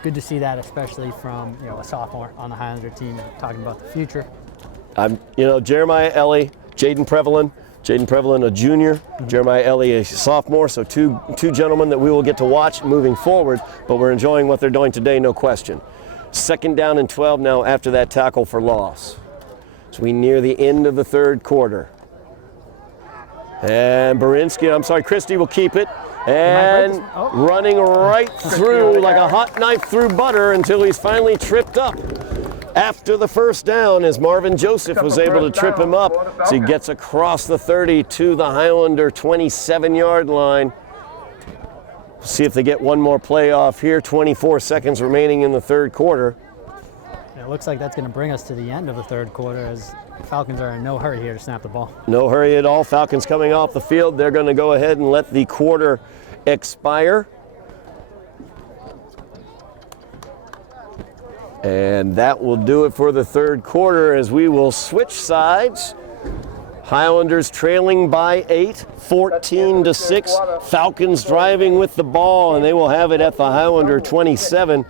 Good to see that, especially from a sophomore on the Highlander team, talking about the future. Jeremiah Ellie, Jaden Prevalin, a junior, Jeremiah Ellie, a sophomore, so two gentlemen that we will get to watch moving forward, but we're enjoying what they're doing today, no question. 2nd down and 12 now after that tackle for loss. So we near the end of the third quarter. And Christie will keep it. And running right through like a hot knife through butter until he's finally tripped up. After the first down, as Marvin Joseph was able to trip him up, so he gets across the 30 to the Highlander 27-yard line. See if they get one more play off here. 24 seconds remaining in the third quarter. It looks like that's going to bring us to the end of the third quarter as Falcons are in no hurry here to snap the ball. No hurry at all. Falcons coming off the field. They're going to go ahead and let the quarter expire. And that will do it for the third quarter as we will switch sides. Highlanders trailing by 8, 14-6. Falcons driving with the ball, and they will have it at the Highlander 27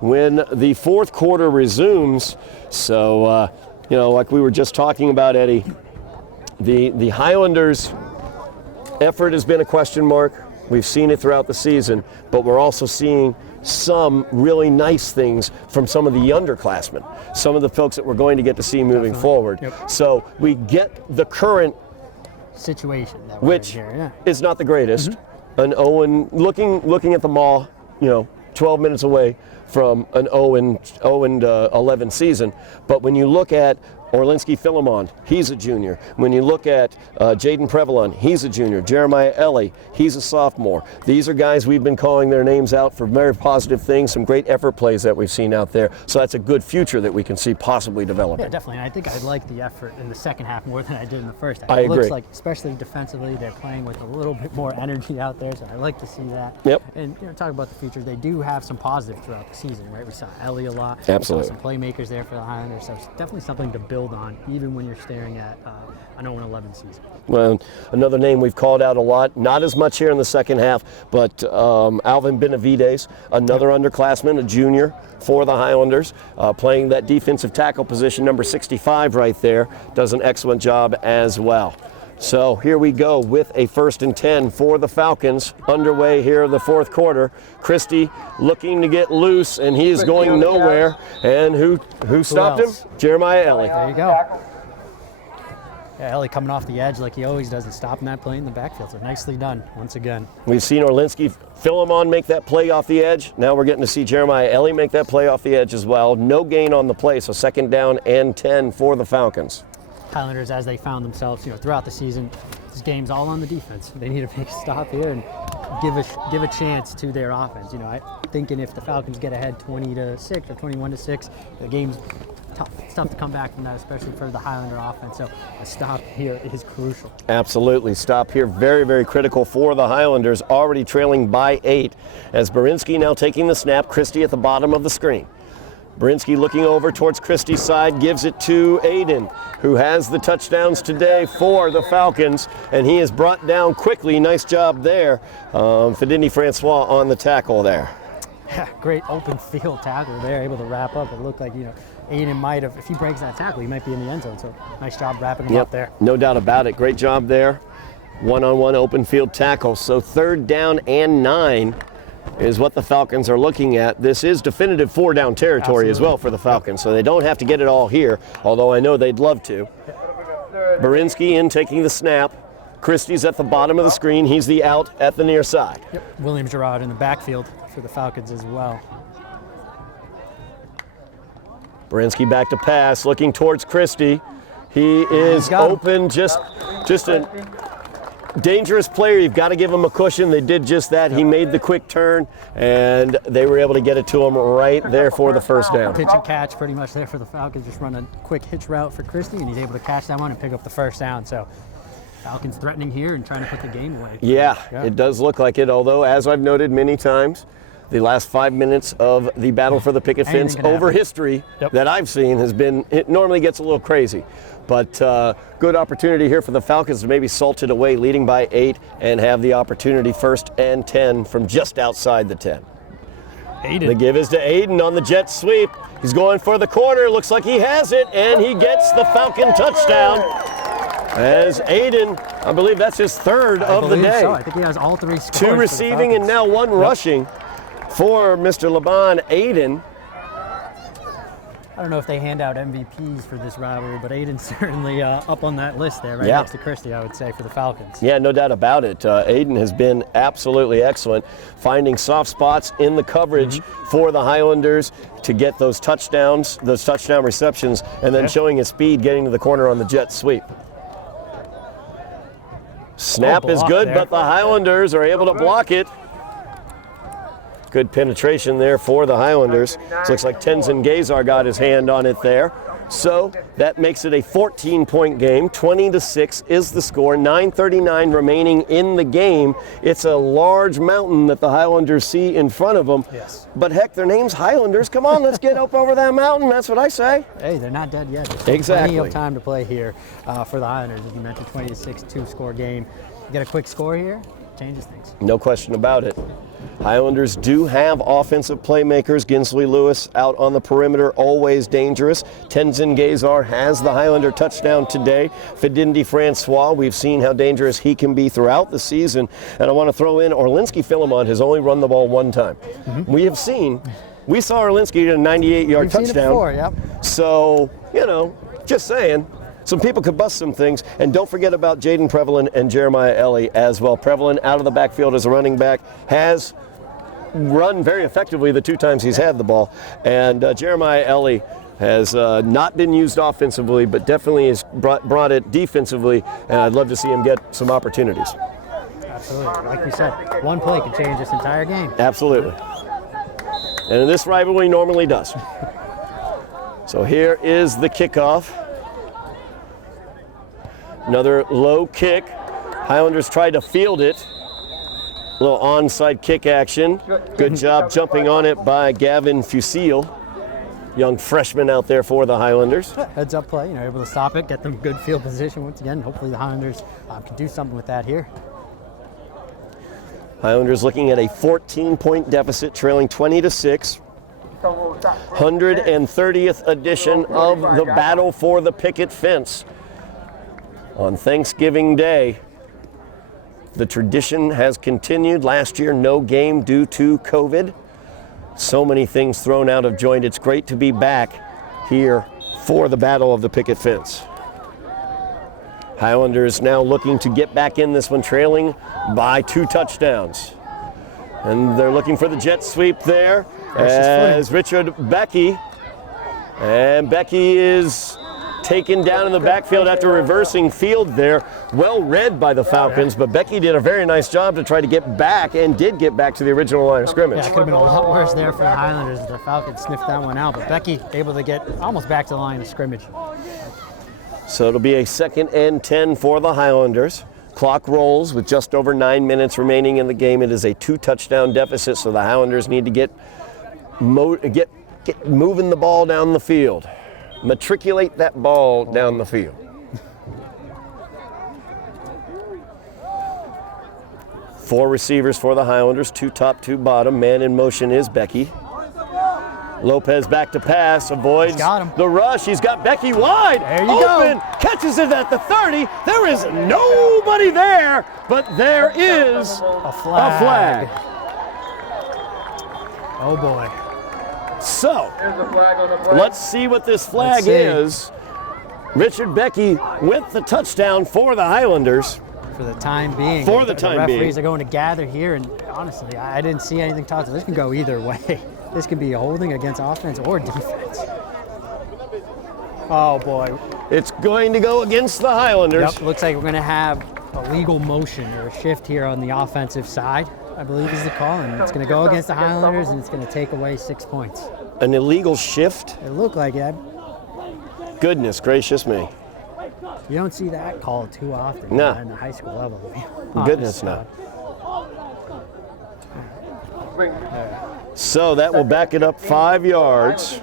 when the fourth quarter resumes. So, like we were just talking about, Eddie, the Highlanders' effort has been a question mark. We've seen it throughout the season, but we're also seeing some really nice things from some of the underclassmen, some of the folks that we're going to get to see moving forward. Yep. So we get the current situation that which is not the greatest. An Owen looking at the Maw, 12 minutes away from an 0-11 season. But when you look at Orlinski Philemon, he's a junior. When you look at Jaden Prevalin, he's a junior. Jeremiah Ellie, he's a sophomore. These are guys we've been calling their names out for very positive things, some great effort plays that we've seen out there. So that's a good future that we can see possibly developing. Yeah, definitely. I think I like the effort in the second half more than I did in the first half. I agree. It looks like, especially defensively, they're playing with a little bit more energy out there, so I like to see that. Yep. And talk about the future, they do have some positives throughout the season, right? We saw Ellie a lot. Absolutely. We saw some playmakers there for the Highlanders, so it's definitely something to build on, even when you're staring at an 0-11 season. Well, another name we've called out a lot, not as much here in the second half, but Alvin Benavides, another underclassman, a junior for the Highlanders, playing that defensive tackle position, number 65 right there, does an excellent job as well. So here we go with a 1st and 10 for the Falcons underway here in the fourth quarter. Christie looking to get loose, and he is going nowhere. And who stopped him? Jeremiah Ellie. There you go. Yeah, Ellie coming off the edge like he always does and stopping that play in the backfield. So nicely done once again. We've seen Orlinski Philemon make that play off the edge. Now we're getting to see Jeremiah Ellie make that play off the edge as well. No gain on the play, so 2nd down and 10 for the Falcons. Highlanders, as they found themselves, throughout the season, this game's all on the defense. They need to make a stop here and give a chance to their offense. Thinking if the Falcons get ahead 20-6 or 21-6, the game's tough. It's tough to come back from that, especially for the Highlander offense. So a stop here is crucial. Absolutely, stop here, very, very critical for the Highlanders, already trailing by 8. As Barinsky now taking the snap, Christie at the bottom of the screen. Barinsky looking over towards Christie's side, gives it to Aiden, who has the touchdowns today for the Falcons, and he is brought down quickly. Nice job there. Fedini Francois on the tackle there. Yeah, great open field tackle there, able to wrap up. It looked like, Aiden might have, if he breaks that tackle, he might be in the end zone. So nice job wrapping him up there. No doubt about it. Great job there. One-on-one open field tackle. So 3rd down and 9 is what the Falcons are looking at. This is definitive 4-down territory as well for the Falcons, so they don't have to get it all here, although I know they'd love to. Barinsky in taking the snap. Christie's at the bottom of the screen. He's the out at the near side. Yep. William Girard in the backfield for the Falcons as well. Barinsky back to pass, looking towards Christie. He is open, just a dangerous player. You've got to give him a cushion. They did just that. He made the quick turn, and they were able to get it to him right there for the 1st down. Pitch and catch pretty much there for the Falcons. Just run a quick hitch route for Christie, and he's able to catch that one and pick up the 1st down. So Falcons threatening here and trying to put the game away. Yeah, it does look like it, although, as I've noted many times, the last 5 minutes of the battle for the picket fence over history that I've seen has been, it normally gets a little crazy. But good opportunity here for the Falcons to maybe salt it away, leading by 8, and have the opportunity 1st and 10 from just outside the 10. Aiden. The give is to Aiden on the jet sweep. He's going for the corner. Looks like he has it, and he gets the Falcon touchdown. As Aiden, I believe that's his 3rd of the day. So. I think he has all 3 scores. 2 receiving and now 1 rushing for Mr. Laban Aiden. I don't know if they hand out MVPs for this rivalry, but Aiden's certainly up on that list there, right next to Christie, I would say, for the Falcons. Yeah, no doubt about it. Aiden has been absolutely excellent, finding soft spots in the coverage for the Highlanders to get those touchdown receptions, and then showing his speed getting to the corner on the jet sweep. Snap is good, but the Highlanders are able to block it. Good penetration there for the Highlanders. It looks like Tenzin Gazar got his hand on it there. So that makes it a 14-point game. 20-6 is the score. 9:39 remaining in the game. It's a large mountain that the Highlanders see in front of them. Yes. But heck, their name's Highlanders. Come on, let's get up over that mountain. That's what I say. Hey, they're not dead yet. There's Exactly. plenty of time to play here for the Highlanders. As you mentioned, 20-6, 2-score game. You get a quick score here, changes things. No question about it. Highlanders do have offensive playmakers. Ginsley Lewis out on the perimeter, always dangerous. Tenzin Gazar has the Highlander touchdown today. Fidindi Francois, we've seen how dangerous he can be throughout the season. And I want to throw in Orlinski Philemon has only run the ball 1 time. We saw Orlinski get a 98-yard touchdown. Seen it before, yep. So, just saying. Some people could bust some things. And don't forget about Jaden Prevalin and Jeremiah Ellie as well. Prevalin out of the backfield as a running back has run very effectively the 2 times he's had the ball. And Jeremiah Ellie has not been used offensively, but definitely has brought it defensively. And I'd love to see him get some opportunities. Absolutely. Like we said, 1 play can change this entire game. Absolutely. And this rivalry normally does. So here is the kickoff. Another low kick. Highlanders tried to field it. A little onside kick action. Good job jumping on it by Gavin Fusil, young freshman out there for the Highlanders. Heads up play, able to stop it, get them good field position once again. Hopefully the Highlanders can do something with that here. Highlanders looking at a 14-point deficit, trailing 20-6. 130th edition of the Battle for the Picket Fence. On Thanksgiving Day, the tradition has continued. Last year, no game due to COVID. So many things thrown out of joint. It's great to be back here for the Battle of the Picket Fence. Highlanders now looking to get back in this one, trailing by 2 touchdowns. And they're looking for the jet sweep there as Richard Becky. And Becky is taken down in the backfield after reversing field there. Well read by the Falcons, but Becky did a very nice job to try to get back, and did get back to the original line of scrimmage. Yeah, it could have been a lot worse there for the Highlanders. The Falcons sniffed that one out, but Becky able to get almost back to the line of scrimmage. So it'll be a 2nd and 10 for the Highlanders. Clock rolls with just over 9 minutes remaining in the game. It is a 2-touchdown deficit, so the Highlanders need to get moving the ball down the field. Matriculate that ball down the field. Four receivers for the Highlanders, 2 top, 2 bottom. Man in motion is Becky. Lopez back to pass, avoids got him. the rush. He's got Becky wide. There you open, go. catches it at the 30. There is nobody there, but there is A flag. Oh boy. So, Here's a flag on the play. let's see what this flag Let's see. is. Richard Becky with the touchdown for the Highlanders. For the time being. For the time being. referees are going to gather here, and honestly, I didn't see anything taught. So this can go either way. This can be a holding against offense or defense. Oh boy. It's going to go against the Highlanders. Yep, looks like we're going to have a legal motion or a shift here on the offensive side, I believe is the call, and it's going to go against the Highlanders, and it's going to take away 6 points. An illegal shift? It looked like it. Goodness gracious me. You don't see that called too often No. at the high school level. to be Goodness honest. no. So that will back it up 5 yards.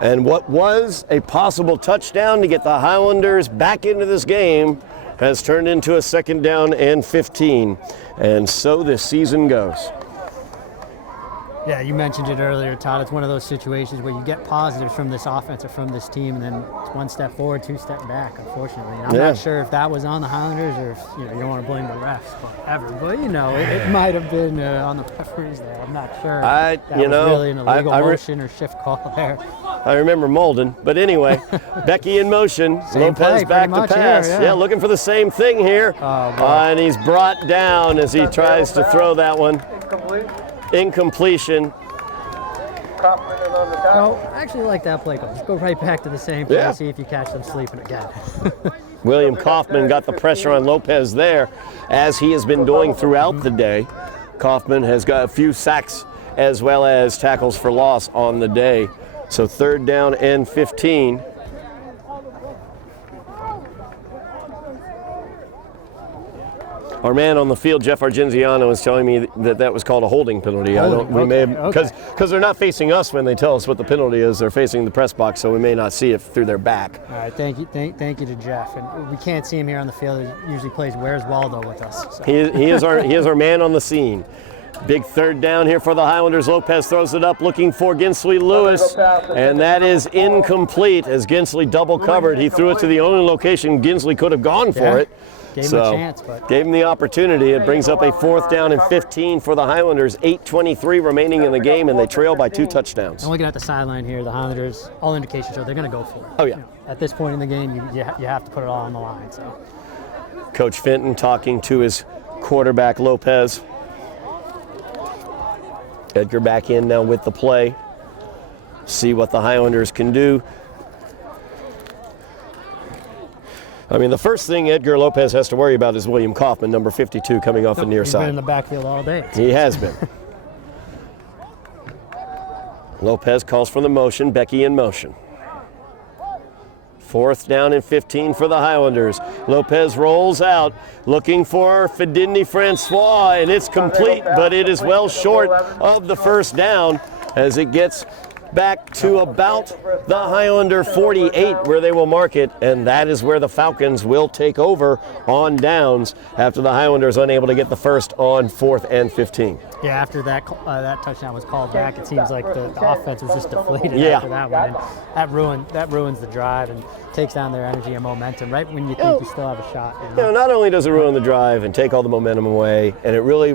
And what was a possible touchdown to get the Highlanders back into this game has turned into a 2nd down and 15. And so this season goes. Yeah, you mentioned it earlier, Todd. It's one of those situations where you get positives from this offense or from this team, and then it's 1 step forward, 2 step back, unfortunately. And I'm Yeah. not sure if that was on the Highlanders or if, you don't want to blame the refs forever. But, it might have been on the referees there. I'm not sure. That was really an illegal motion or shift call there. I remember Molden, but anyway, Becky in motion, Same Lopez play, back pretty to much pass. here, yeah. Looking for the same thing here. Oh, boy. And he's brought down as he tries to throw that one. Incomplete. Incompletion. Kaufman is on the tackle. No, I actually like that play call. Just go right back to the same play, Yeah. see if you catch them sleeping again. William Kaufman got the pressure on Lopez there, as he has been doing throughout the day. Kaufman has got a few sacks as well as tackles for loss on the day. So 3rd down and 15. Our man on the field, Jeff Argenziano, is telling me that was called a holding penalty. Because they're not facing us when they tell us what the penalty is. They're facing the press box, so we may not see it through their back. All right, thank you to Jeff. And we can't see him here on the field. He usually plays Where's Waldo with us. So. He is our man on the scene. Big 3rd down here for the Highlanders. Lopez throws it up looking for Ginsley Lewis, and that is incomplete as Ginsley double covered. He threw it to the only location Ginsley could have gone for it. Gave him a chance, but gave him the opportunity. It brings up a 4th down and 15 for the Highlanders. 8:23 remaining in the game, and they trail by 2 touchdowns. And looking at the sideline here, the Highlanders, all indications show they're going to go for it. Oh, yeah. At this point in the game, you have to put it all on the line. So Coach Fenton talking to his quarterback, Lopez. Edgar back in now with the play. See what the Highlanders can do. I mean, the first thing Edgar Lopez has to worry about is William Kaufman, number 52, coming off the near he's been in side. the backfield all day. He has been. Lopez calls for the motion. Becky in motion. 4th down and 15 for the Highlanders. Lopez rolls out, looking for Fidini Francois, and it's complete, but it is well short of the 1st down as it gets back to about the Highlander 48 where they will mark it, and that is where the Falcons will take over on downs after the Highlanders unable to get the first on 4th and 15. Yeah, after that touchdown was called back, it seems like the offense was just deflated after that one. And that ruins the drive and takes down their energy and momentum right when you think you still have a shot. Not only does it ruin the drive and take all the momentum away, and it really,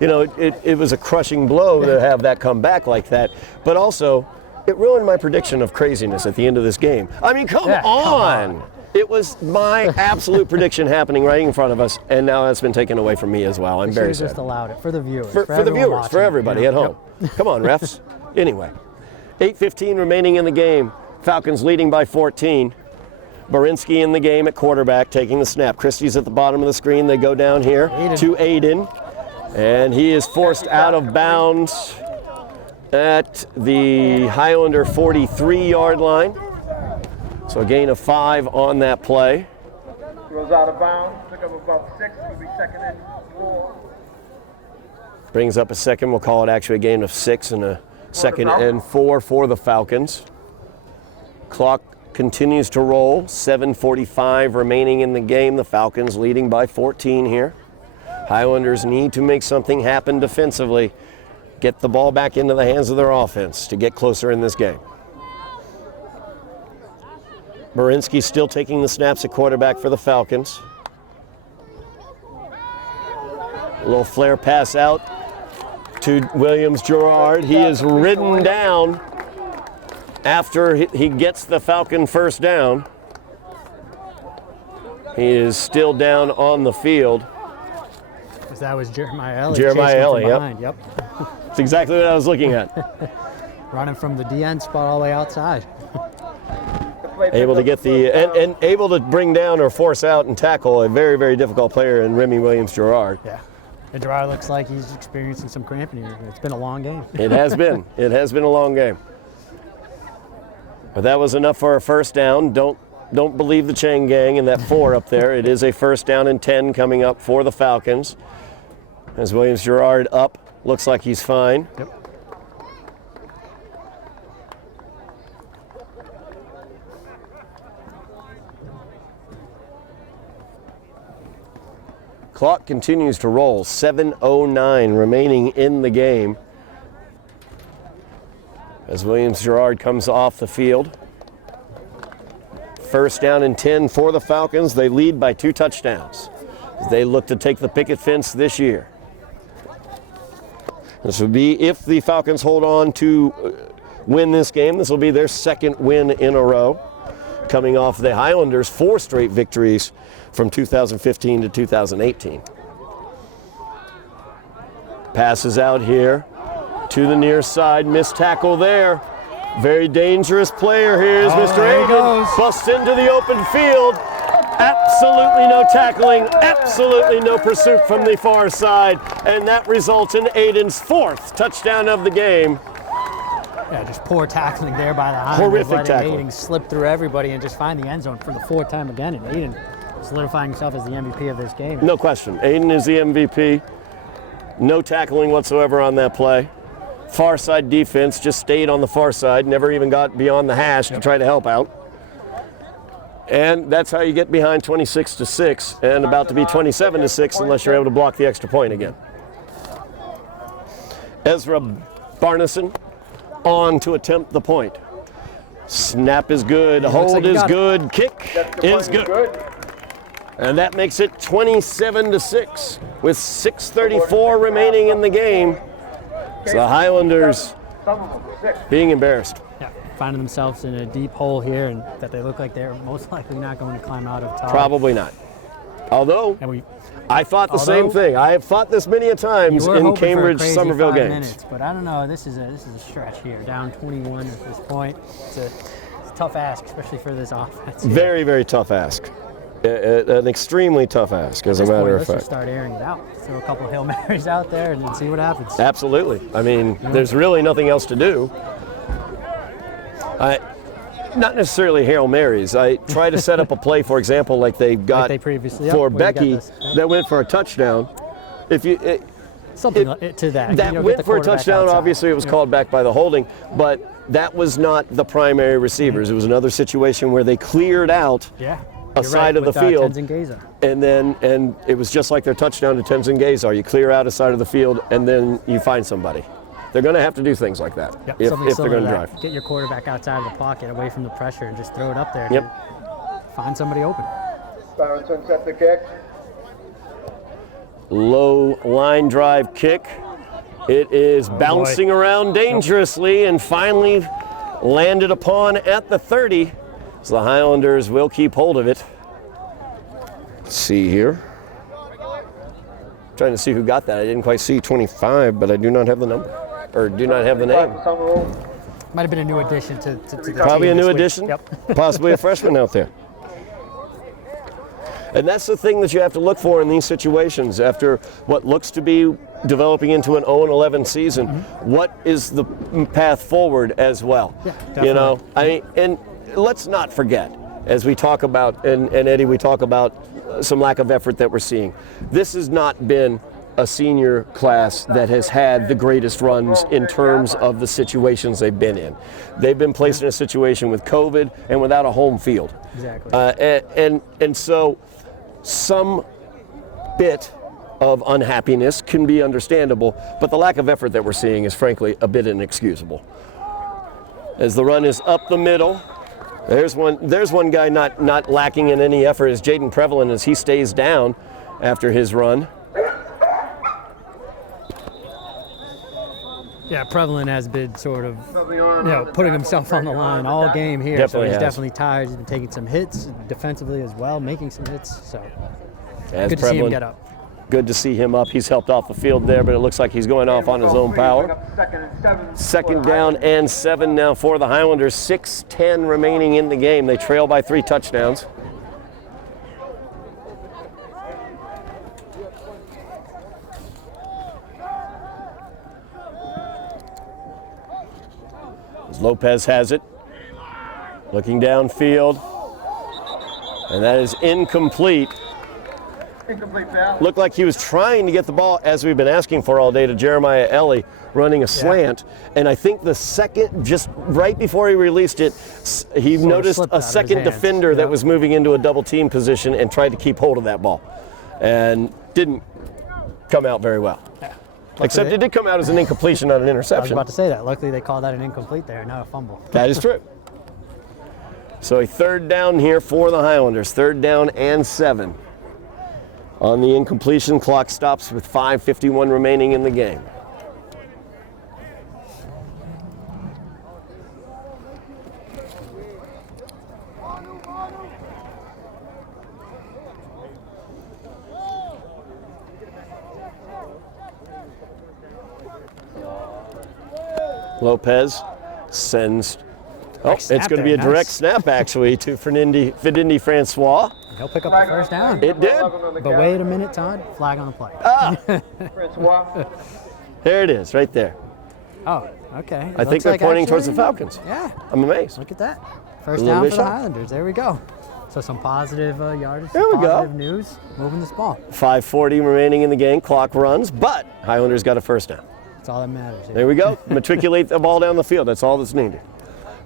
it was a crushing blow to have that come back like that, but also it ruined my prediction of craziness at the end of this game. I mean, come on. It was my absolute prediction happening right in front of us, and now it's been taken away from me as well. I'm very sad. Just allowed it for the viewers. For the viewers, watching, for everybody at home. Come on, refs. Anyway, 8:15 remaining in the game. Falcons leading by 14. Barinsky in the game at quarterback, taking the snap. Christie's at the bottom of the screen. They go down here to Aiden, and he is forced out of bounds at the Highlander 43-yard line. So a gain of 5 on that play. Goes out of bounds, took up about 6, it'll be 2nd and 4. Brings up a second. We'll call it actually a gain of 6 and a 2nd and 4 for the Falcons. Clock continues to roll. 7:45 remaining in the game. The Falcons leading by 14 here. Highlanders need to make something happen defensively get the ball back into the hands of their offense to get closer in this game. Marinsky still taking the snaps at quarterback for the Falcons. A little flare pass out to Williams-Girard. He is ridden down after he gets the Falcon first down. He is still down on the field. That was Jeremiah Elliott. Jeremiah Elliott, yep. That's exactly what I was looking at. Running from the DN spot all the way outside. Able to get and able to bring down or force out and tackle a very, very difficult player in Remy Williams-Girard. Yeah. And Girard looks like he's experiencing some cramping here. It's been a long game. It has been. It has been a long game. But that was enough for a first down. Don't believe the chain gang in that 4 up there. It is a first down and 10 coming up for the Falcons. As Williams-Girard up, looks like he's fine. Yep. Clock continues to roll. 7:09 remaining in the game. As Williams-Girard comes off the field. First down and 10 for the Falcons. They lead by 2 touchdowns. They look to take the picket fence this year. This would be, if the Falcons hold on to win this game, this will be their second win in a row. Coming off the Highlanders' 4 straight victories from 2015 to 2018. Passes out here to the near side. Missed tackle there. Very dangerous player here is Mr. Aiden. Busts into the open field. Absolutely no tackling, absolutely no pursuit from the far side, and that results in Aiden's 4th touchdown of the game. Yeah, just poor tackling there by the Highlanders. Horrific tackling. Aiden slip through everybody and just find the end zone for the 4th time again, and Aiden solidifying himself as the MVP of this game. No question. Aiden is the MVP. No tackling whatsoever on that play. Far side defense just stayed on the far side, never even got beyond the hash to try to help out. And that's how you get behind 26-6 and about to be 27-6 unless you're able to block the extra point again. Ezra Barneson on to attempt the point. Snap is good, hold is good, kick is good. And that makes it 27-6 with 6:34 remaining in the game. So the Highlanders being embarrassed. Yeah, finding themselves in a deep hole here, and that they look like they're most likely not going to climb out of top. Probably not. Although, I thought the same thing. I have thought this many a times in Cambridge, Somerville games. Minutes, but I don't know. This is a stretch here. Down 21 at this point. It's a tough ask, especially for this offense. Very, very tough ask. An extremely tough ask, as a matter of fact. Let's just start airing it out. Throw a couple Hail Marys out there and then see what happens. Absolutely. I mean, there's really nothing else to do. Not necessarily Hail Marys. I try to set up a play, for example, like they got for Becky that went for a touchdown. Something to that. That went for a touchdown. Outside. Obviously, it was called back by the holding, but that was not the primary receivers. It was another situation where they cleared out a side of the field, and it was just like their touchdown to Tenzin Gazar. You clear out a side of the field, and then you find somebody. They're going to have to do things like that if they're going to drive. Get your quarterback outside of the pocket, away from the pressure, and just throw it up there. Find somebody open. Barrington set the kick. Low line drive kick. It is bouncing around dangerously and finally landed upon at the 30. So the Highlanders will keep hold of it. Let's see here. Trying to see who got that. I didn't quite see 25, but I do not have the number, or do not have the name. Might have been a new addition to the Probably team a new this addition. Yep. Possibly a freshman out there. And that's the thing that you have to look for in these situations after what looks to be developing into an 0-11 season. What is the path forward as well? Yeah, definitely. You know, and let's not forget, as we talk about, and Eddie, we talk about some lack of effort that we're seeing. This has not been a senior class that has had the greatest runs in terms of the situations they've been in. They've been placed in a situation with COVID and without a home field. Exactly. And so some bit of unhappiness can be understandable, but the lack of effort that we're seeing is frankly a bit inexcusable. As the run is up the middle, there's one guy not lacking in any effort is Jaden Prevalent as he stays down after his run. Yeah, Prevalent has been sort of, putting himself on the line all game here. Definitely so he's has. definitely tired. He's been taking some hits defensively as well, making some hits. So As good to see him Prevalent, get up. good to see him up. He's helped off the field there, but it looks like he's going off on his own power. Second down and 7 now for the Highlanders. 6:10 remaining in the game. They trail by 3 touchdowns. As Lopez has it, looking downfield, and that is incomplete. Incomplete pass. Looked like he was trying to get the ball, as we've been asking for all day, to Jeremiah Ellie, running a slant. And I think the second, just right before he released it, he Sort of noticed slipped a out of his second hands. defender that Yep. was moving into a double team position and tried to keep hold of that ball. And didn't come out very well. Except it did come out as an incompletion, not an I was interception. about to say that. Luckily, they called that an incomplete there, not a fumble. That is true. So a third down here for the Highlanders. Third down and 7. On the incompletion, clock stops with 5:51 remaining in the game. Lopez sends. Oh, it's snap going to be a there, direct nice. snap actually to Fidindi Francois. He'll pick up the first down. It did. But wait a minute, Todd. Flag on the play. Francois. There it is, right there. Oh, okay. I think they're pointing towards the actually- Falcons. Yeah, I'm amazed. look at that. First A little down bit for the shocked. Highlanders. There we go. So some positive yardage, There some we go. positive news, moving this ball. 5:40 remaining in the game. Clock runs, but Highlanders got a first down. That's all that matters. There we go. Matriculate the ball down the field. That's all that's needed.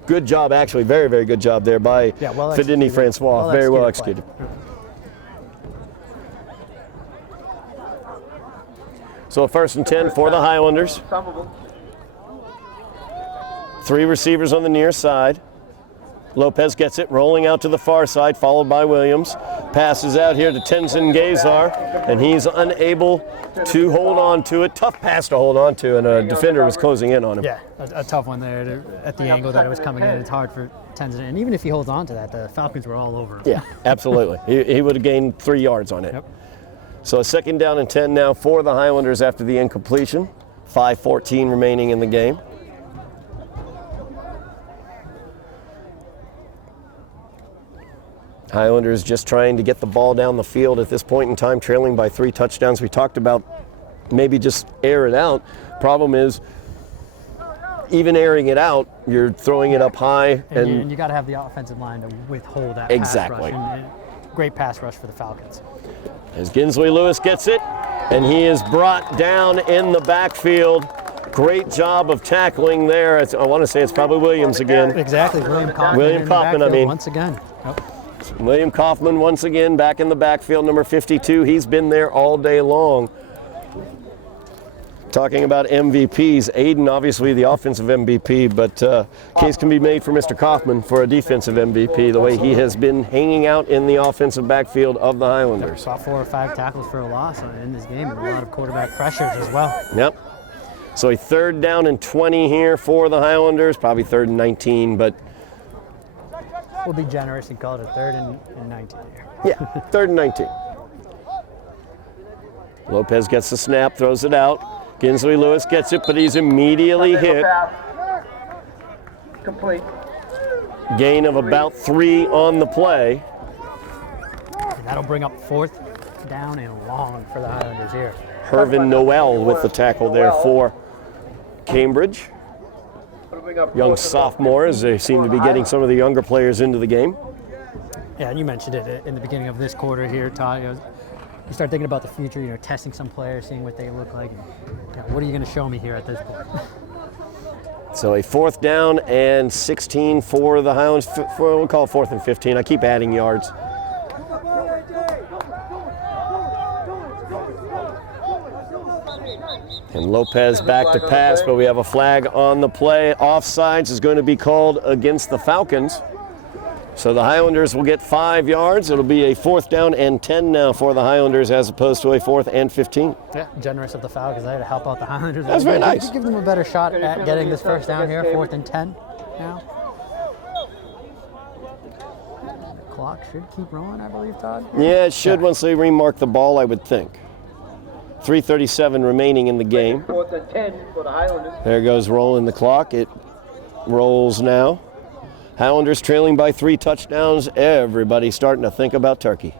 Good job, actually. Very, very good job there by Yeah, well Fidindi executed. Francois. Very well executed executed. So 1st and 10 for the Highlanders. Somerville. 3 receivers on the near side. Lopez gets it, rolling out to the far side, followed by Williams. Passes out here to Tenzin Gazar, and he's unable to hold on to it. Tough pass to hold on to, and a defender was closing in on him. Yeah, a tough one there at the angle that it was coming in. It's hard for Tenzin. And even if he holds on to that, the Falcons were all over him. Yeah, absolutely. He would have gained 3 yards on it. Yep. So a 2nd down and 10 now for the Highlanders after the incompletion. 5:14 remaining in the game. Highlanders just trying to get the ball down the field at this point in time, trailing by 3 touchdowns. We talked about maybe just air it out. Problem is, even airing it out, you're throwing it up high. And you got to have the offensive line to withhold that Exactly. pass rush. And great pass rush for the Falcons. As Ginsley Lewis gets it, and he is brought down in the backfield. Great job of tackling there. I want to say it's probably Williams again. Exactly, William Kaufman. William in the Kaufman, I backfield mean. Once again. Yep. William Kaufman once again back in the backfield, number 52. He's been there all day long. Talking about MVPs, Aiden obviously the offensive MVP, but case can be made for Mr. Kaufman for a defensive MVP, the way he has been hanging out in the offensive backfield of the Highlanders. Saw 4 or 5 tackles for a loss in this game, and a lot of quarterback pressures as well. Yep. So a 3rd down and 20 here for the Highlanders, probably 3rd and 19, but We'll be generous and call it a 3rd and 19 here. yeah, 3rd and 19. Lopez gets the snap, throws it out. Ginsley Lewis gets it, but he's immediately hit. Complete. Gain of about 3 on the play. And that'll bring up 4th down and long for the Highlanders here. Hervin Noel with the tackle there for Cambridge. Young sophomore, as they seem to be getting some of the younger players into the game. Yeah, and you mentioned it in the beginning of this quarter here, Todd. You start thinking about the future, testing some players, seeing what they look like. What are you going to show me here at this point? So a 4th down and 16 for the Highlands. We'll call it 4th and 15. I keep adding yards. And Lopez back to pass, but we have a flag on the play. Offsides is going to be called against the Falcons. So the Highlanders will get 5 yards. It'll be a 4th down and 10 now for the Highlanders as opposed to a 4th and 15. Yeah, generous of the Falcons there to help out the Highlanders. That's very nice. Give them a better shot at getting this first down here, 4th and 10 now. The clock should keep rolling, I believe, Todd. Yeah, it should once they remark the ball, I would think. 3:37 remaining in the game. 4th and 10 for the Highlanders. There goes rolling the clock. It rolls now. Highlanders trailing by 3 touchdowns. Everybody starting to think about turkey.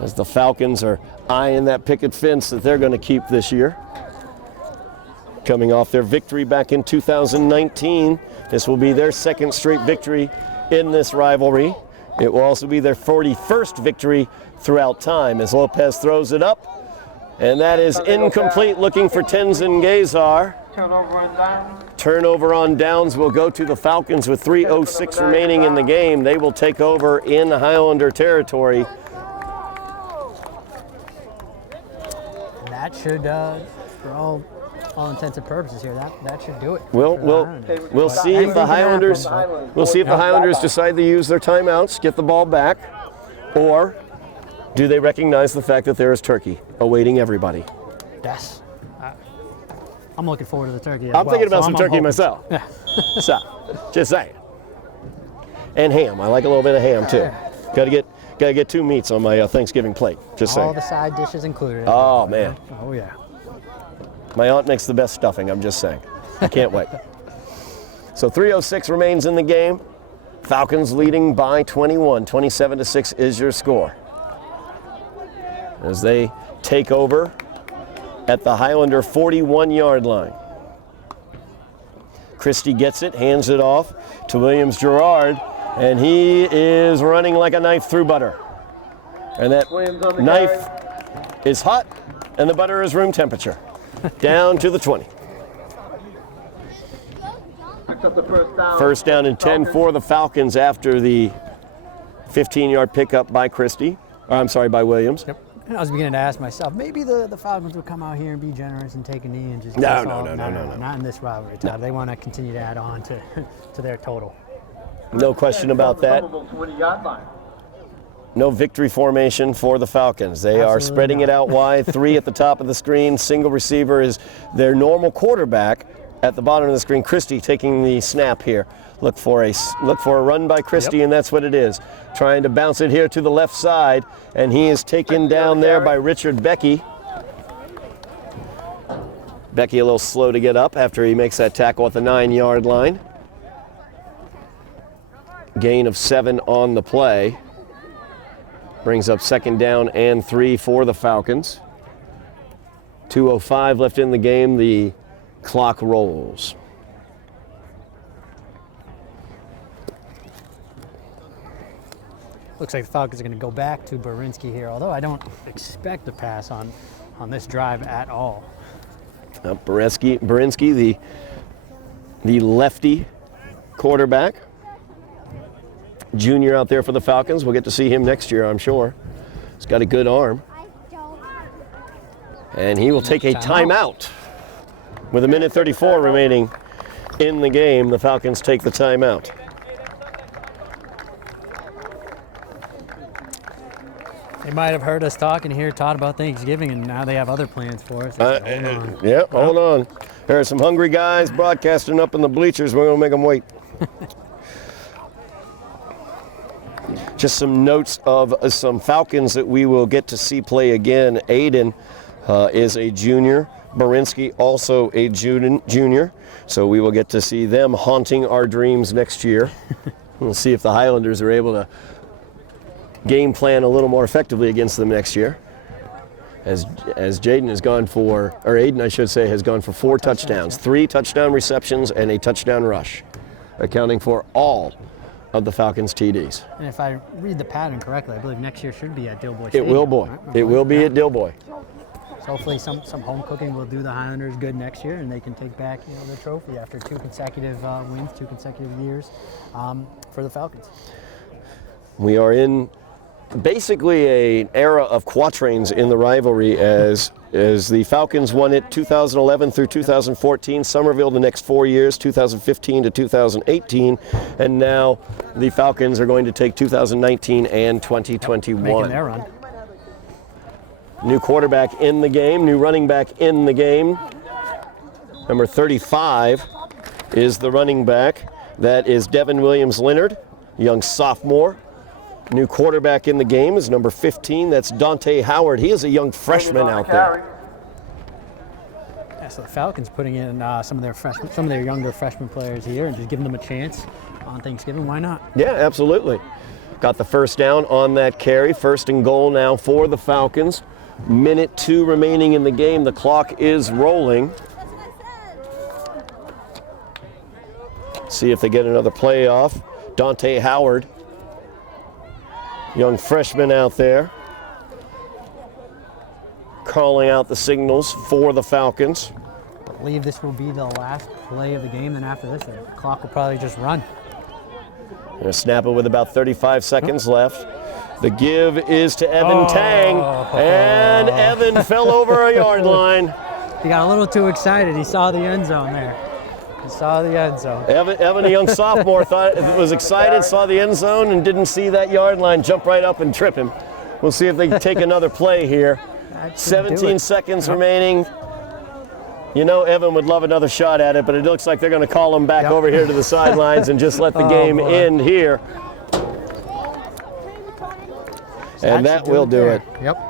As the Falcons are eyeing that picket fence that they're going to keep this year. Coming off their victory back in 2019. This will be their 2nd straight victory in this rivalry. It will also be their 41st victory throughout time as Lopez throws it up. And that is incomplete, looking for Tenzin Gazar. Turnover and down. Turnover on downs will go to the Falcons with 3:06 remaining in the game. They will take over in Highlander territory. And that should, for all intents and purposes here, that should do it. We'll see if the Highlanders decide to use their timeouts, get the ball back, or do they recognize the fact that there is turkey awaiting everybody? Yes. I'm looking forward to the turkey. I'm thinking about some turkey hoping. myself. Yeah. So, just saying. And ham. I like a little bit of ham too. Gotta get 2 meats on my Thanksgiving plate. Just saying. All the side dishes included. Oh man. Oh yeah. My aunt makes the best stuffing. I'm just saying. I can't wait. So 3:06 remains in the game. Falcons leading by 21. 27-6 is your score. As they take over at the Highlander 41-yard line. Christie gets it, hands it off to Williams Gerard, and he is running like a knife through butter. And that knife is hot, and the butter is room temperature. Down to the 20. Picks up the first down. First down and 10 for the Falcons after the 15-yard pickup by by Williams. Yep. I was beginning to ask myself, maybe the Falcons would come out here and be generous and take a knee and just No. Not in this rivalry, Todd. They want to continue to add on to their total. No question about that. 20-yard line. No victory formation for the Falcons. They are spreading it out wide. 3 at the top of the screen. Single receiver is their normal quarterback at the bottom of the screen. Christie taking the snap here. Look for a run by Christie, and that's what it is. Trying to bounce it here to the left side, and he is taken down there by Richard Becky. Becky a little slow to get up after he makes that tackle at the 9-yard line. Gain of 7 on the play. Brings up 2nd down and 3 for the Falcons. 2:05 left in the game. The clock rolls. Looks like the Falcons are going to go back to Barinsky here, although I don't expect a pass on this drive at all. Barinsky, the lefty quarterback. Junior out there for the Falcons. We'll get to see him next year, I'm sure. He's got a good arm. And he will take a timeout. With 1:34 remaining in the game, the Falcons take the timeout. They might have heard us talking here, Todd, about Thanksgiving, and now they have other plans for us. Hold on. There are some hungry guys broadcasting up in the bleachers. We're going to make them wait. Just some notes of some Falcons that we will get to see play again. Aiden is a junior. Barinsky also a junior. So we will get to see them haunting our dreams next year. We'll see if the Highlanders are able to game plan a little more effectively against them next year. As Aiden has gone for 4 touchdowns, 3 touchdown receptions and a touchdown rush, accounting for all of the Falcons' TDs. And if I read the pattern correctly, I believe next year should be at Dilboy It will, boy. It will be at Dilboy. So hopefully some home cooking will do the Highlanders good next year, and they can take back the trophy after 2 consecutive wins, 2 consecutive years for the Falcons. We are in basically an era of quatrains in the rivalry as the Falcons won it 2011 through 2014, Somerville the next 4 years, 2015 to 2018, and now the Falcons are going to take 2019 and 2021. Making their run. New quarterback in the game, new running back in the game. Number 35 is the running back. That is Devin Williams-Leonard, young sophomore. New quarterback in the game is number 15. That's Dante Howard. He is a young freshman out there. Yeah, so the Falcons putting in some of their younger freshman players here and just giving them a chance on Thanksgiving. Why not? Yeah, absolutely. Got the first down on that carry. First and goal now for the Falcons. Minute 2 remaining in the game. The clock is rolling. See if they get another play off. Dante Howard, young freshman out there, calling out the signals for the Falcons. I believe this will be the last play of the game. Then after this, the clock will probably just run. Gonna snap it with about 35 seconds left. The give is to Evan Tang, and Evan fell over a yard line. He got a little too excited. He saw the end zone there. He saw the end zone. Evan, a young sophomore, was excited, saw the end zone, and didn't see that yard line, jump right up and trip him. We'll see if they can take another play here. 17 seconds remaining. You know Evan would love another shot at it, but it looks like they're going to call him back over here to the sidelines and just let the game end here. And that will do it. Yep.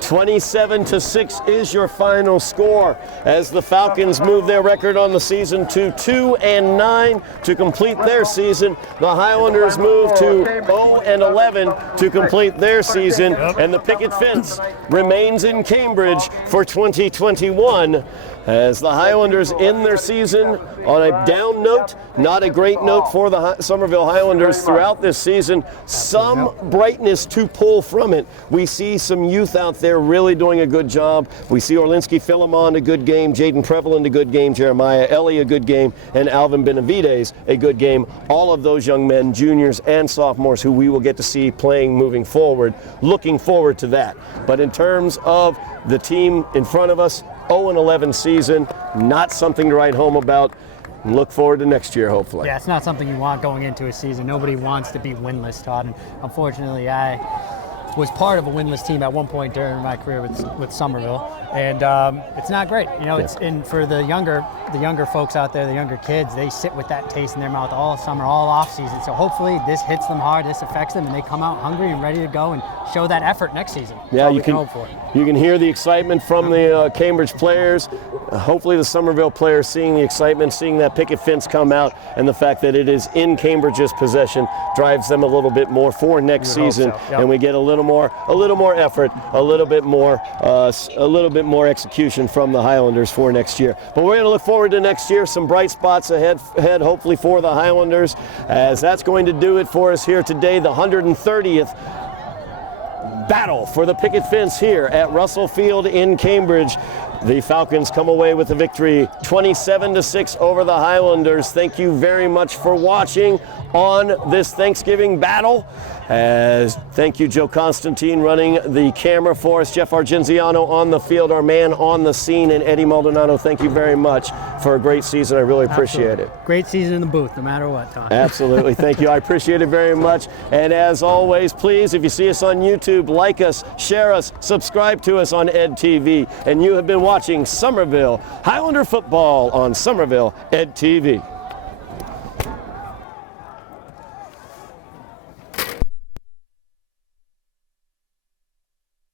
27-6 is your final score as the Falcons move their record on the season to 2-9 to complete their season. The Highlanders move to 0-11 to complete their season, and the picket fence remains in Cambridge for 2021. As the Highlanders end their season on a down note, not a great note for the Somerville Highlanders throughout this season. Some brightness to pull from it. We see some youth out there really doing a good job. We see Orlinski Philemon a good game, Jaden Prevalent a good game, Jeremiah Ellie a good game, and Alvin Benavides a good game. All of those young men, juniors and sophomores, who we will get to see playing moving forward. Looking forward to that. But in terms of the team in front of us, 0-11 season, not something to write home about. Look forward to next year, hopefully. Yeah, it's not something you want going into a season. Nobody wants to be winless, Todd. And unfortunately, I was part of a winless team at one point during my career with Somerville, and it's not great. You know, it's and for the younger folks out there, the younger kids, they sit with that taste in their mouth all summer, all off season. So hopefully, this hits them hard, this affects them, and they come out hungry and ready to go and show that effort next season. Yeah, you can hope for. You can hear the excitement from the Cambridge players. Hopefully, the Somerville players seeing the excitement, seeing that picket fence come out, and the fact that it is in Cambridge's possession drives them a little bit more for next season, and we get a little more effort, a little bit more execution from the Highlanders for next year. But we're going to look forward to next year. Some bright spots ahead hopefully for the Highlanders, as that's going to do it for us here today. The 130th battle for the picket fence here at Russell Field in Cambridge. The Falcons come away with the victory, 27-6 over the Highlanders. Thank you very much for watching on this Thanksgiving battle. Thank you, Joe Constantine, running the camera for us. Jeff Argenziano on the field, our man on the scene, and Eddie Maldonado, thank you very much for a great season. I really appreciate it. Great season in the booth, no matter what, Todd. Absolutely. Thank you. I appreciate it very much. And as always, please, if you see us on YouTube, like us, share us, subscribe to us on EdTV. And you have been watching Somerville Highlander football on Somerville EdTV.